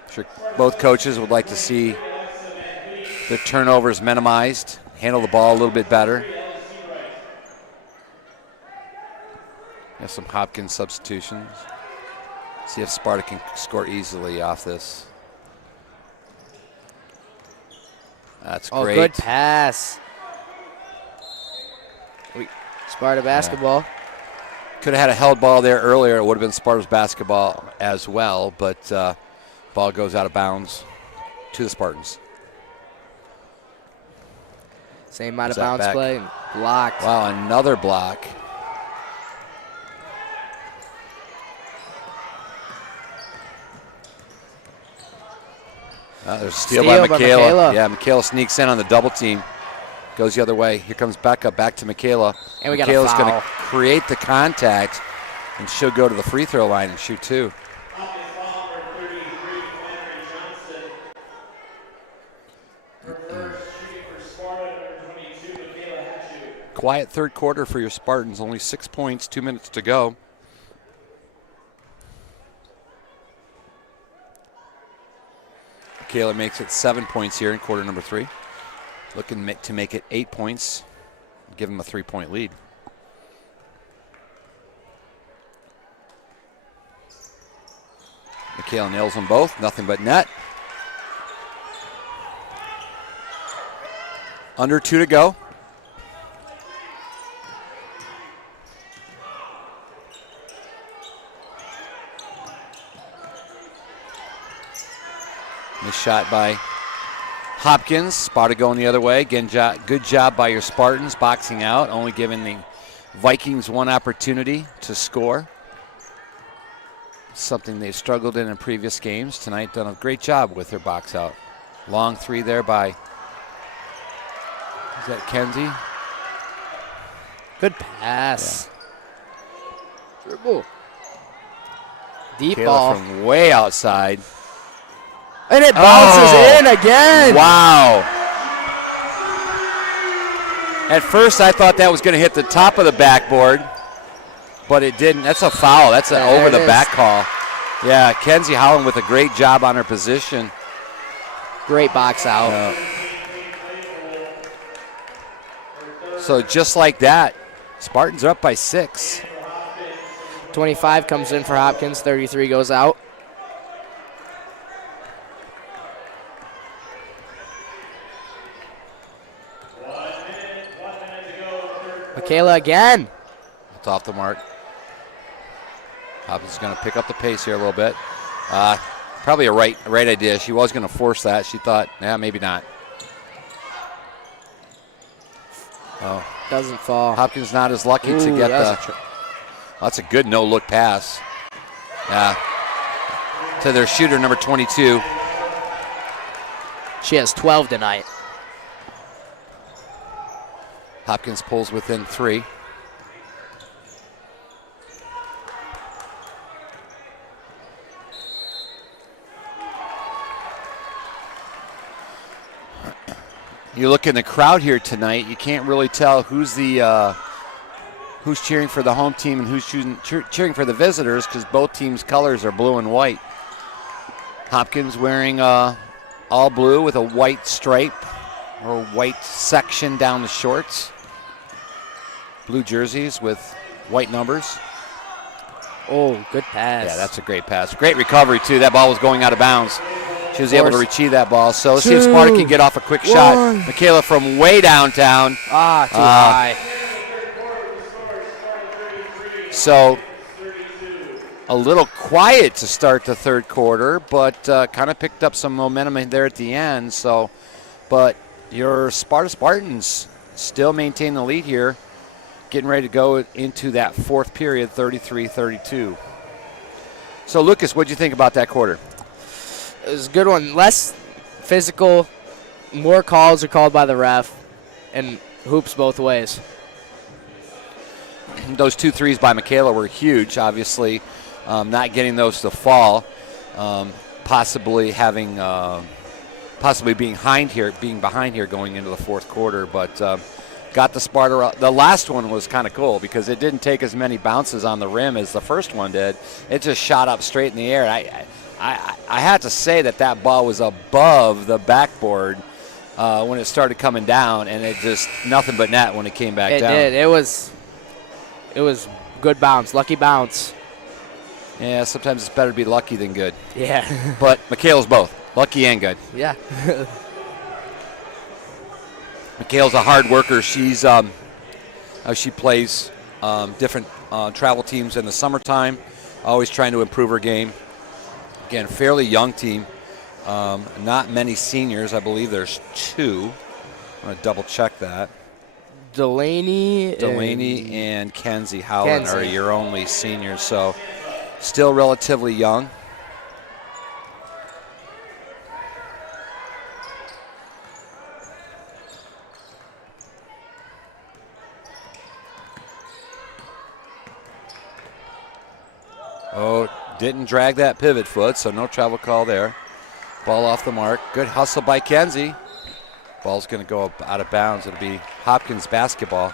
I'm sure both coaches would like to see the turnovers minimized, handle the ball a little bit better. Have some Hopkins substitutions. See if Sparta can score easily off this. That's great. Good pass. Sparta basketball. Yeah. Could have had a held ball there earlier. It would have been Sparta's basketball as well, but ball goes out of bounds to the Spartans. Same out of bounds play. Blocked. Wow, another block. There's a steal by Michaela. Yeah, Michaela sneaks in on the double team. Goes the other way. Here comes Becca back to Michaela. And we Michaela's got a foul. going to create the contact, and she'll go to the free throw line and shoot two. Quiet third quarter for your Spartans. Only 6 points, 2 minutes to go. Michaela makes it 7 points here in quarter number 3. Looking to make it 8 points, give them a 3-point lead. Michaela nails them both, nothing but net. Under 2 to go. Nice shot by Hopkins. Sparta going the other way. Again, good job by your Spartans boxing out, only giving the Vikings one opportunity to score. Something they've struggled in previous games. Tonight done a great job with their box out. Long three there by, is that Kenzie? Good pass. Yeah. Dribble. Deep Kayla ball. From way outside. And it bounces in again. Wow. At first I thought that was going to hit the top of the backboard, but it didn't. That's a foul. That's an over the back call. Yeah, Kenzie Howland with a great job on her position. Great box out. So just like that, Spartans are up by 6. 25 comes in for Hopkins. 33 goes out. Michaela again. It's off the mark. Hopkins is going to pick up the pace here a little bit. Probably a right idea. She was going to force that. She thought, maybe not. Oh, doesn't fall. Hopkins not as lucky to get that's a good no-look pass. To their shooter, number 22. She has 12 tonight. Hopkins pulls within 3. You look in the crowd here tonight, you can't really tell who's cheering for the home team and who's cheering for the visitors because both teams' colors are blue and white. Hopkins wearing all blue with a white stripe or white section down the shorts. Blue jerseys with white numbers. Oh, good pass. Yeah, that's a great pass. Great recovery, too. That ball was going out of bounds. She was able to retrieve that ball. So let's see if Sparta can get off a quick shot. Michaela from way downtown. Too high. So a little quiet to start the third quarter, but kind of picked up some momentum in there at the end. So, but your Sparta Spartans still maintain the lead here, getting ready to go into that fourth period, 33-32. So, Lucas, what did you think about that quarter? It was a good one. Less physical, more calls are called by the ref, and hoops both ways. Those 2 threes by Michaela were huge, obviously. Not getting those to fall, possibly being behind here going into the fourth quarter, but got the Sparta. The last one was kind of cool because it didn't take as many bounces on the rim as the first one did. It just shot up straight in the air. I had to say that ball was above the backboard when it started coming down, and it just nothing but net when it came back down. It did. It was good bounce, lucky bounce. Yeah, sometimes it's better to be lucky than good. Yeah. But Michaela's both, lucky and good. Yeah. Michaela's a hard worker. She's she plays different travel teams in the summertime, always trying to improve her game. Again, fairly young team. Not many seniors. I believe there's 2. I'm going to double check that. Delaney and Kenzie Howland are your only seniors, so still relatively young. Oh, didn't drag that pivot foot, so no travel call there. Ball off the mark. Good hustle by Kenzie. Ball's going to go out of bounds. It'll be Hopkins basketball.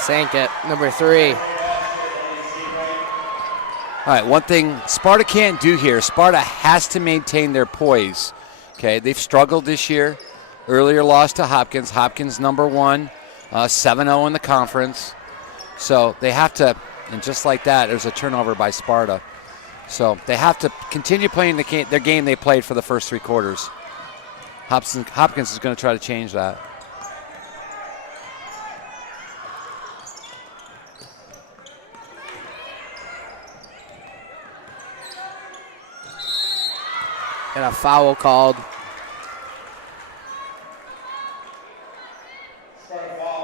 Sank it, number 3. All right, one thing Sparta can't do here, Sparta has to maintain their poise. Okay, they've struggled this year. Earlier loss to Hopkins. Hopkins number 1, 7-0 in the conference. So they have to, and just like that, there's a turnover by Sparta. So they have to continue playing their game they played for the first 3 quarters. Hopkins is going to try to change that. And a foul called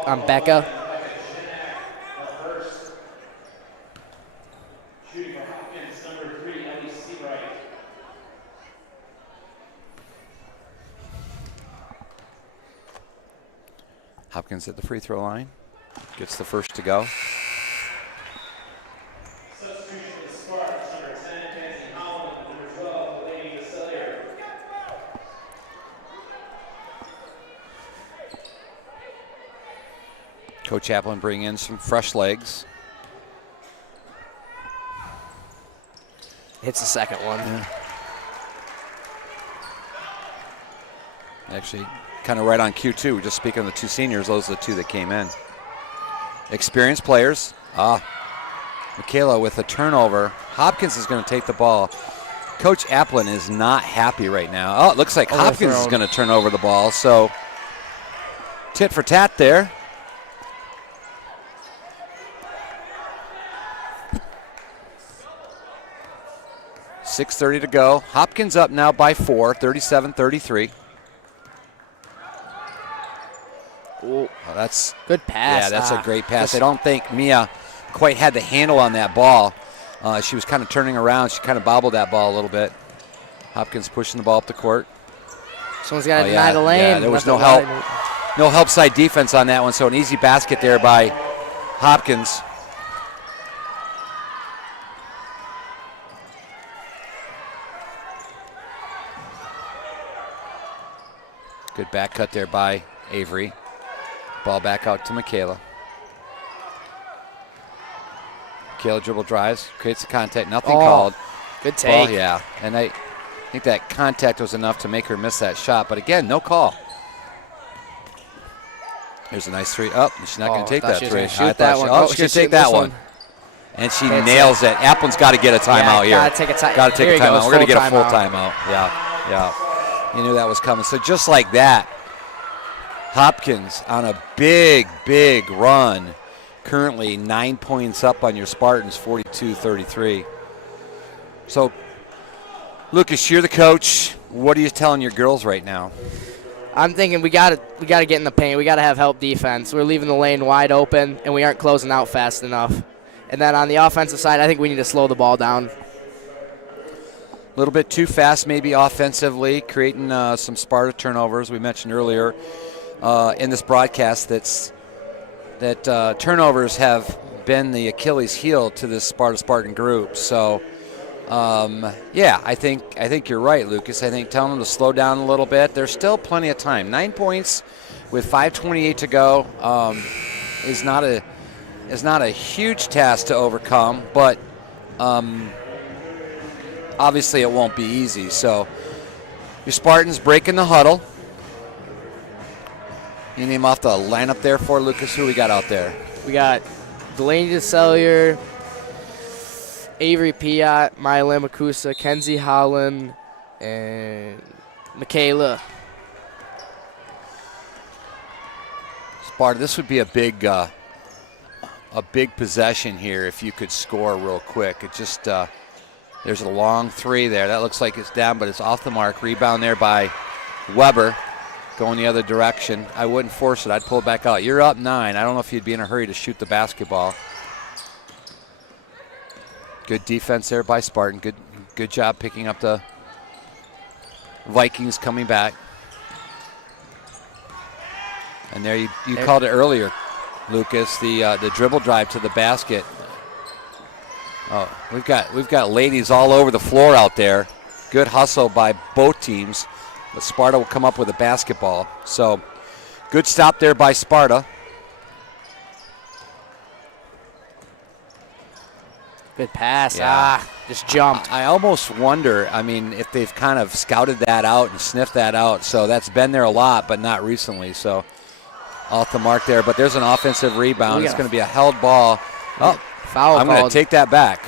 on Becca. Hopkins at the free throw line. Gets the first to go. Coach Chaplin bringing in some fresh legs. Hits the second one. Yeah. Actually, kind of right on cue, too. We're just speaking of the 2 seniors. Those are the 2 that came in. Experienced players. Michaela with a turnover. Hopkins is going to take the ball. Coach Chaplin is not happy right now. Oh, it looks like Hopkins is going to turn over the ball. So, tit for tat there. .6:30 to go. Hopkins up now by 4, 37-33. Oh, that's good pass. Yeah, that's a great pass. I don't think Mia quite had the handle on that ball. She was kind of turning around. She kind of bobbled that ball a little bit. Hopkins pushing the ball up the court. Someone's got to deny the lane. Yeah, there was no help. No help side defense on that one, so an easy basket there by Hopkins. Good back cut there by Avery. Ball back out to Michaela. Michaela dribble drives, creates the contact, nothing called. Good take. Ball, yeah, and I think that contact was enough to make her miss that shot, but again, no call. Here's a nice three. Oh, she's not going to take that three. She's going to take that one. And she nails it. Applin's got to get a timeout here. Got to take a timeout. Got to take a timeout. We're going to get a full timeout. Yeah. You knew that was coming. So just like that, Hopkins on a big, big run. Currently 9 points up on your Spartans, 42-33. So, Lucas, you're the coach. What are you telling your girls right now? I'm thinking we got to get in the paint. We got to have help defense. We're leaving the lane wide open, and we aren't closing out fast enough. And then on the offensive side, I think we need to slow the ball down. A little bit too fast maybe offensively, creating some Sparta turnovers. We mentioned earlier in this broadcast that turnovers have been the Achilles heel to this Spartan group. So, I think you're right, Lucas. I think telling them to slow down a little bit. There's still plenty of time. 9 points with 5:28 to go is not a huge task to overcome, but obviously it won't be easy. So your Spartans breaking the huddle. You name off the lineup there for Lucas. Who we got out there? We got Delaney DeCellier, Avery Piat, Maya Lamakusa, Kenzie Holland, and Michaela. Sparta, this would be a big possession here if you could score real quick. It just there's a long three there. That looks like it's down, but it's off the mark. Rebound there by Weber. Going the other direction. I wouldn't force it. I'd pull it back out. You're up 9. I don't know if you'd be in a hurry to shoot the basketball. Good defense there by Spartan. Good job picking up the Vikings coming back. And there you called it earlier, Lucas, the dribble drive to the basket. Oh, we've got ladies all over the floor out there. Good hustle by both teams. But Sparta will come up with a basketball. So, good stop there by Sparta. Good pass. Yeah. Just jumped. I almost wonder, if they've kind of scouted that out and sniffed that out. So, that's been there a lot, but not recently. So, off the mark there. But there's an offensive rebound. It's going to be a held ball. Oh, foul I'm going to take that back.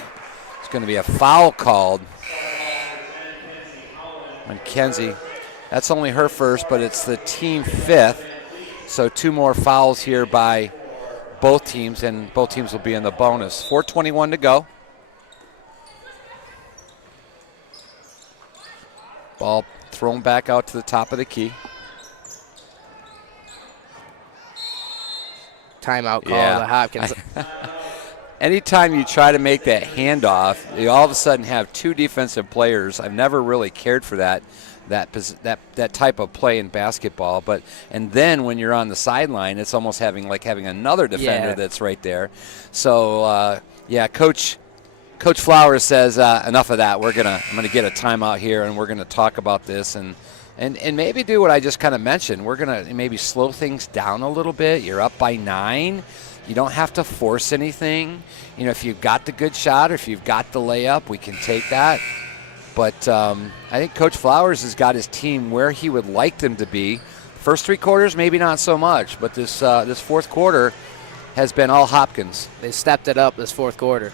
It's going to be a foul called on Kenzie. That's only her first, but it's the team 5th. So 2 more fouls here by both teams, and both teams will be in the bonus. 4:21 to go. Ball thrown back out to the top of the key. Timeout call to Hopkins. Anytime you try to make that handoff, you all of a sudden have 2 defensive players. I've never really cared for that type of play in basketball, and then when you're on the sideline, it's almost having another defender that's right there. So Coach Flowers says enough of that. I'm gonna get a timeout here, and we're gonna talk about this and maybe do what I just kind of mentioned. We're gonna maybe slow things down a little bit. You're up by 9. You don't have to force anything. If you've got the good shot or if you've got the layup, we can take that. But I think Coach Flowers has got his team where he would like them to be. First 3 quarters, maybe not so much, but this fourth quarter has been all Hopkins. They stepped it up this fourth quarter.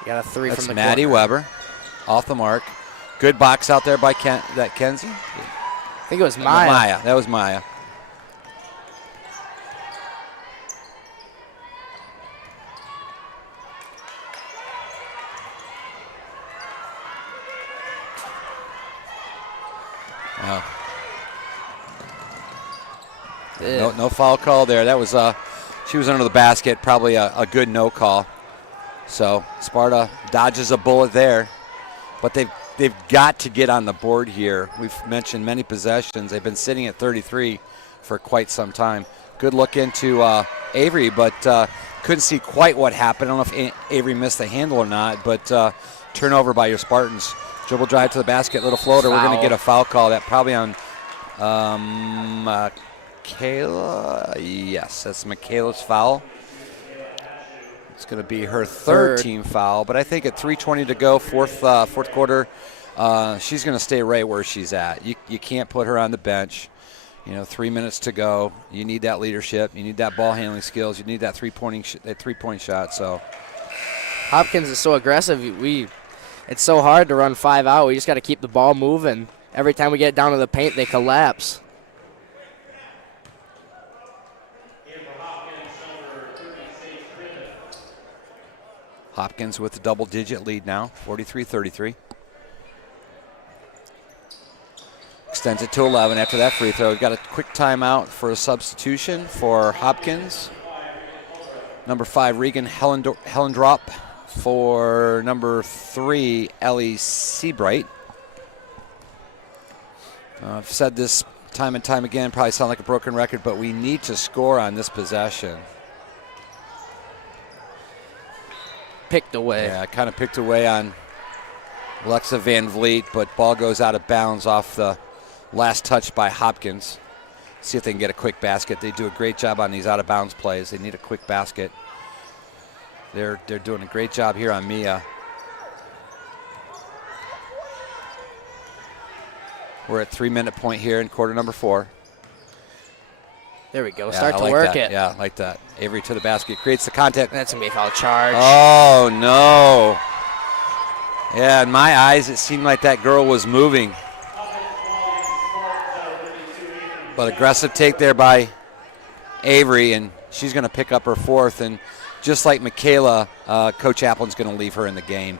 You got a 3 That's from the Maddie corner. Weber, off the mark. Good box out there by Kenzie. I think it was Maya. That was Maya. No foul call there. That was she was under the basket, probably a good no call. So Sparta dodges a bullet there, but they've got to get on the board here. We've mentioned many possessions. They've been sitting at 33 for quite some time. Good look into Avery, but couldn't see quite what happened. I don't know if Avery missed the handle or not, but turnover by your Spartans. Dribble drive to the basket, little floater. Foul. We're going to get a foul call. That probably on Michaela. Yes, that's Michaela's foul. It's going to be her third team foul, but I think at 3:20 to go, fourth quarter, she's going to stay right where she's at. You can't put her on the bench. 3 minutes to go. You need that leadership. You need that ball handling skills. You need that three-point shot. So Hopkins is so aggressive. It's so hard to run 5 out. We just got to keep the ball moving. Every time we get down to the paint, they collapse. Hopkins with a double-digit lead now, 43-33. Extends it to 11 after that free throw. We've got a quick timeout for a substitution for Hopkins. Number 5, Regan Hellendrop for number 3, Ellie Seabright. I've said this time and time again, probably sound like a broken record, but we need to score on this possession. Picked away. Yeah, kind of picked away on Alexa Van Vliet, but ball goes out of bounds off the last touch by Hopkins. See if they can get a quick basket. They do a great job on these out-of-bounds plays. They need a quick basket. They're doing a great job here on Mia. We're at 3-minute point here in quarter number 4. There we go. Yeah, Start to like work that. it. Yeah, like that. Avery to the basket. Creates the contact. That's going to be a foul charge. Oh, no. Yeah, in my eyes, it seemed like that girl was moving. But aggressive take there by Avery, and she's going to pick up her 4th. And just like Michaela, Coach Applin's going to leave her in the game.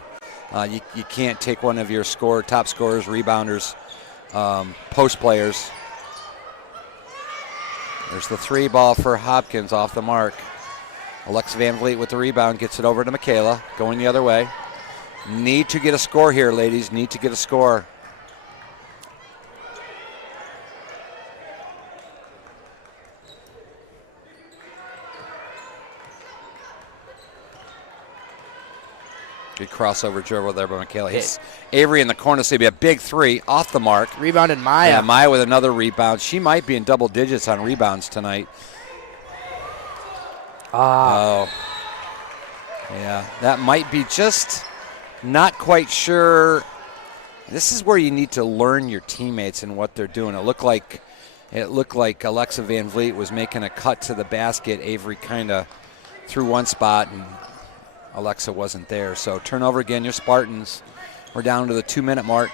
You can't take one of your top scorers, rebounders, post players. There's the 3 ball for Hopkins off the mark. Alexa Van Vliet with the rebound, gets it over to Michaela, going the other way. Need to get a score here, ladies. Need to get a score. Good crossover dribble there by Michaela. Avery in the corner, so it'll be a big 3 off the mark. Rebounded Maya. Yeah, Maya with another rebound. She might be in double digits on rebounds tonight. Oh. Yeah, that might be just not quite sure. This is where you need to learn your teammates and what they're doing. It looked like Alexa Van Vliet was making a cut to the basket. Avery kind of threw one spot, and Alexa wasn't there. So turnover again, your Spartans. We're down to the 2-minute mark.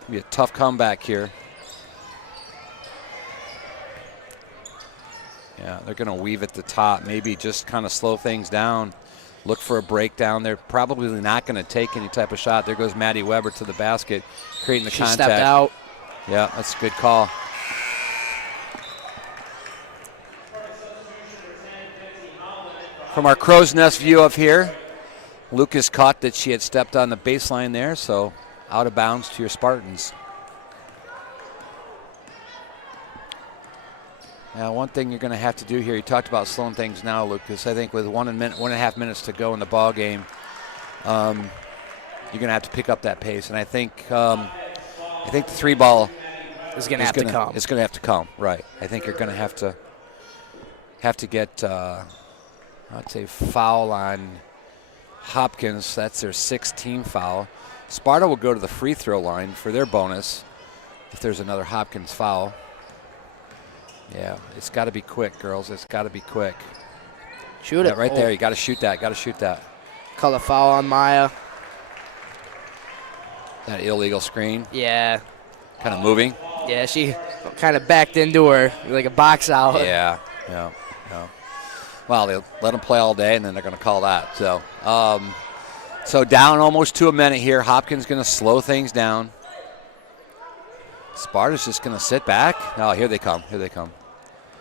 It'll be a tough comeback here. Yeah, they're going to weave at the top, maybe just kind of slow things down, look for a breakdown. They're probably not going to take any type of shot. There goes Maddie Weber to the basket, creating the contact. She stepped out. Yeah, that's a good call. From our crow's nest view of here, Lucas caught that she had stepped on the baseline there, so out of bounds to your Spartans. Now, one thing you're going to have to do here, you talked about slowing things now, Lucas. I think with 1.5 minutes to go in the ball game, you're going to have to pick up that pace. And I think the 3 ball is going to have to come. It's going to have to come, right? I think you're going to have to get, I'd say, foul on Hopkins. That's their 6th team foul. Sparta will go to the free throw line for their bonus if there's another Hopkins foul. Yeah, it's got to be quick, girls. It's got to be quick. Shoot it. Right there. You got to shoot that. Got to shoot that. Call a foul on Maya. That illegal screen. Yeah. Kind of moving. Yeah, she kind of backed into her like a box out. Yeah. Well, they'll let them play all day, and then they're going to call that. So down almost to a minute here. Hopkins going to slow things down. Sparta's just going to sit back. Oh, here they come. Here they come.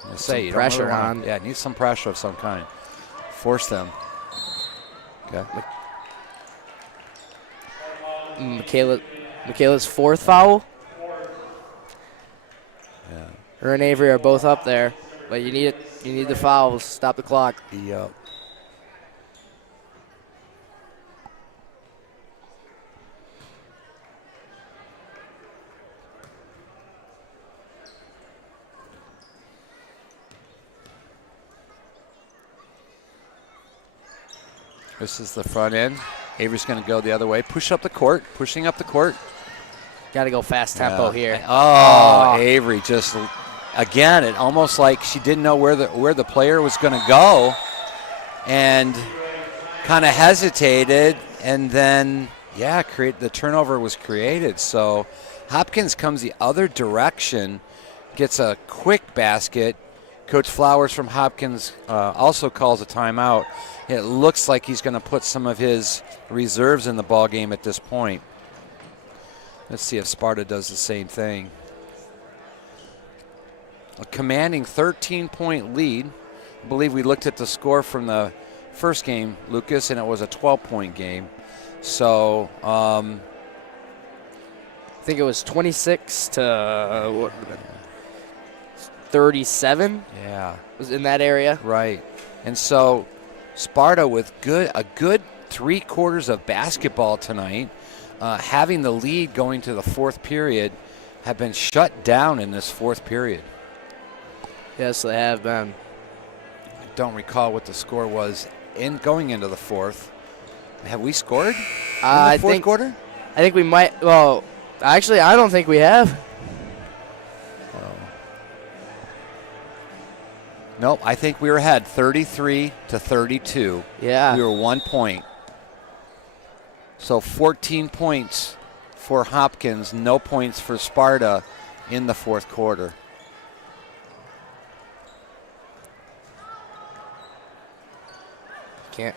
I say, you don't pressure really wanna, on. Yeah, need some pressure of some kind. Force them. Okay. Michaela's fourth foul. Yeah. Her and Avery are both up there, but you need it. You need the fouls. Stop the clock. Yep. This is the front end. Avery's going to go the other way. Pushing up the court. Got to go fast tempo here. Oh, Avery just, again, it almost like she didn't know where the player was going to go and kind of hesitated, and then, the turnover was created. So Hopkins comes the other direction, gets a quick basket. Coach Flowers from Hopkins also calls a timeout. It looks like he's going to put some of his reserves in the ball game at this point. Let's see if Sparta does the same thing. A commanding 13-point lead. I believe we looked at the score from the first game, Lucas, and it was a 12-point game. So I think it was 26 to 37. Yeah, was in that area. Right, and so Sparta with a good 3 quarters of basketball tonight, having the lead going to the fourth period, have been shut down in this fourth period. Yes, they have been. I don't recall what the score was going into the fourth. Have we scored in the fourth quarter? I think we might. Well, actually, I don't think we have. Nope, I think we were ahead 33 to 32. Yeah. We were 1 point. So 14 points for Hopkins, no points for Sparta in the fourth quarter. Can't.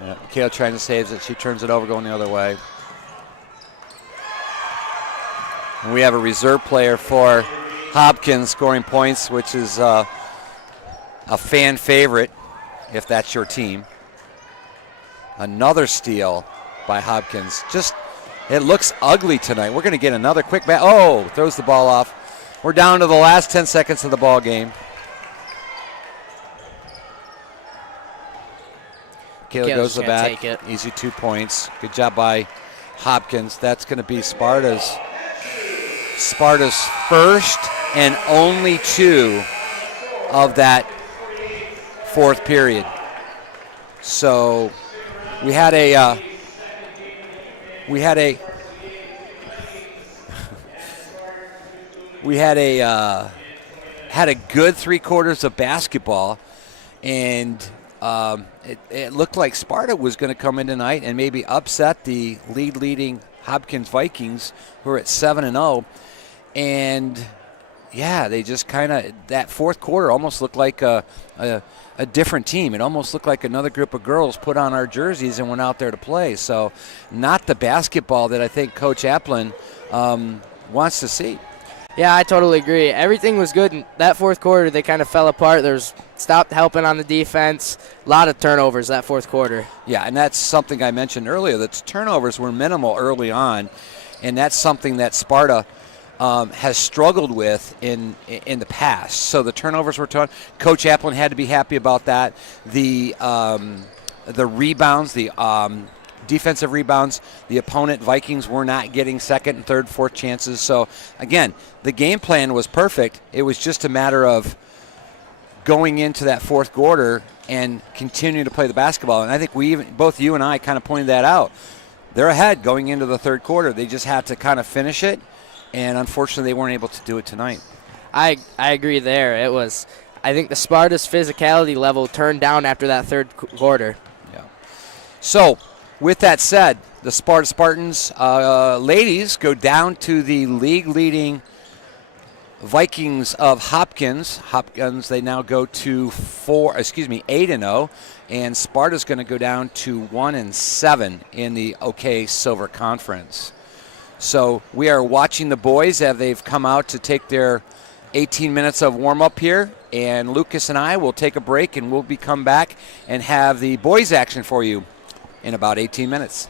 Yeah, Kayla trying to save it. She turns it over, going the other way. And we have a reserve player for Hopkins scoring points, which is a fan favorite, if that's your team. Another steal by Hopkins. It looks ugly tonight. We're going to get another quick back. Oh, throws the ball off. We're down to the last 10 seconds of the ball game. Kayla goes to the back. Take it. Easy 2 points. Good job by Hopkins. That's going to be Sparta's first and only 2 of that fourth period. So we had a good 3 quarters of basketball, and it looked like Sparta was going to come in tonight and maybe upset the leading Hopkins Vikings, who are at 7-0. And they just kind of, that fourth quarter almost looked like a different team. It almost looked like another group of girls put on our jerseys and went out there to play. So not the basketball that I think Coach Applin wants to see. Yeah, I totally agree. Everything was good. In that fourth quarter, they kind of fell apart. There's stopped helping on the defense. A lot of turnovers that fourth quarter. Yeah, and that's something I mentioned earlier, that turnovers were minimal early on, and that's something that Sparta has struggled with in the past. So the turnovers were tough. Coach Applin had to be happy about that. The rebounds, the defensive rebounds, the opponent Vikings were not getting second and third, fourth chances. So again, the game plan was perfect. It was just a matter of going into that fourth quarter and continuing to play the basketball. And I think both you and I kind of pointed that out. They're ahead going into the third quarter. They just had to kind of finish it, and unfortunately they weren't able to do it tonight. I agree there. I think the Sparta's physicality level turned down after that third quarter. Yeah. So, with that said, the Spartans ladies go down to the league-leading Vikings of Hopkins. Hopkins, they now go to 8-0, and Sparta's going to go down to 1-7 in the OK Silver Conference. So we are watching the boys as they've come out to take their 18 minutes of warm-up here, and Lucas and I will take a break, and we'll come back and have the boys action for you in about 18 minutes.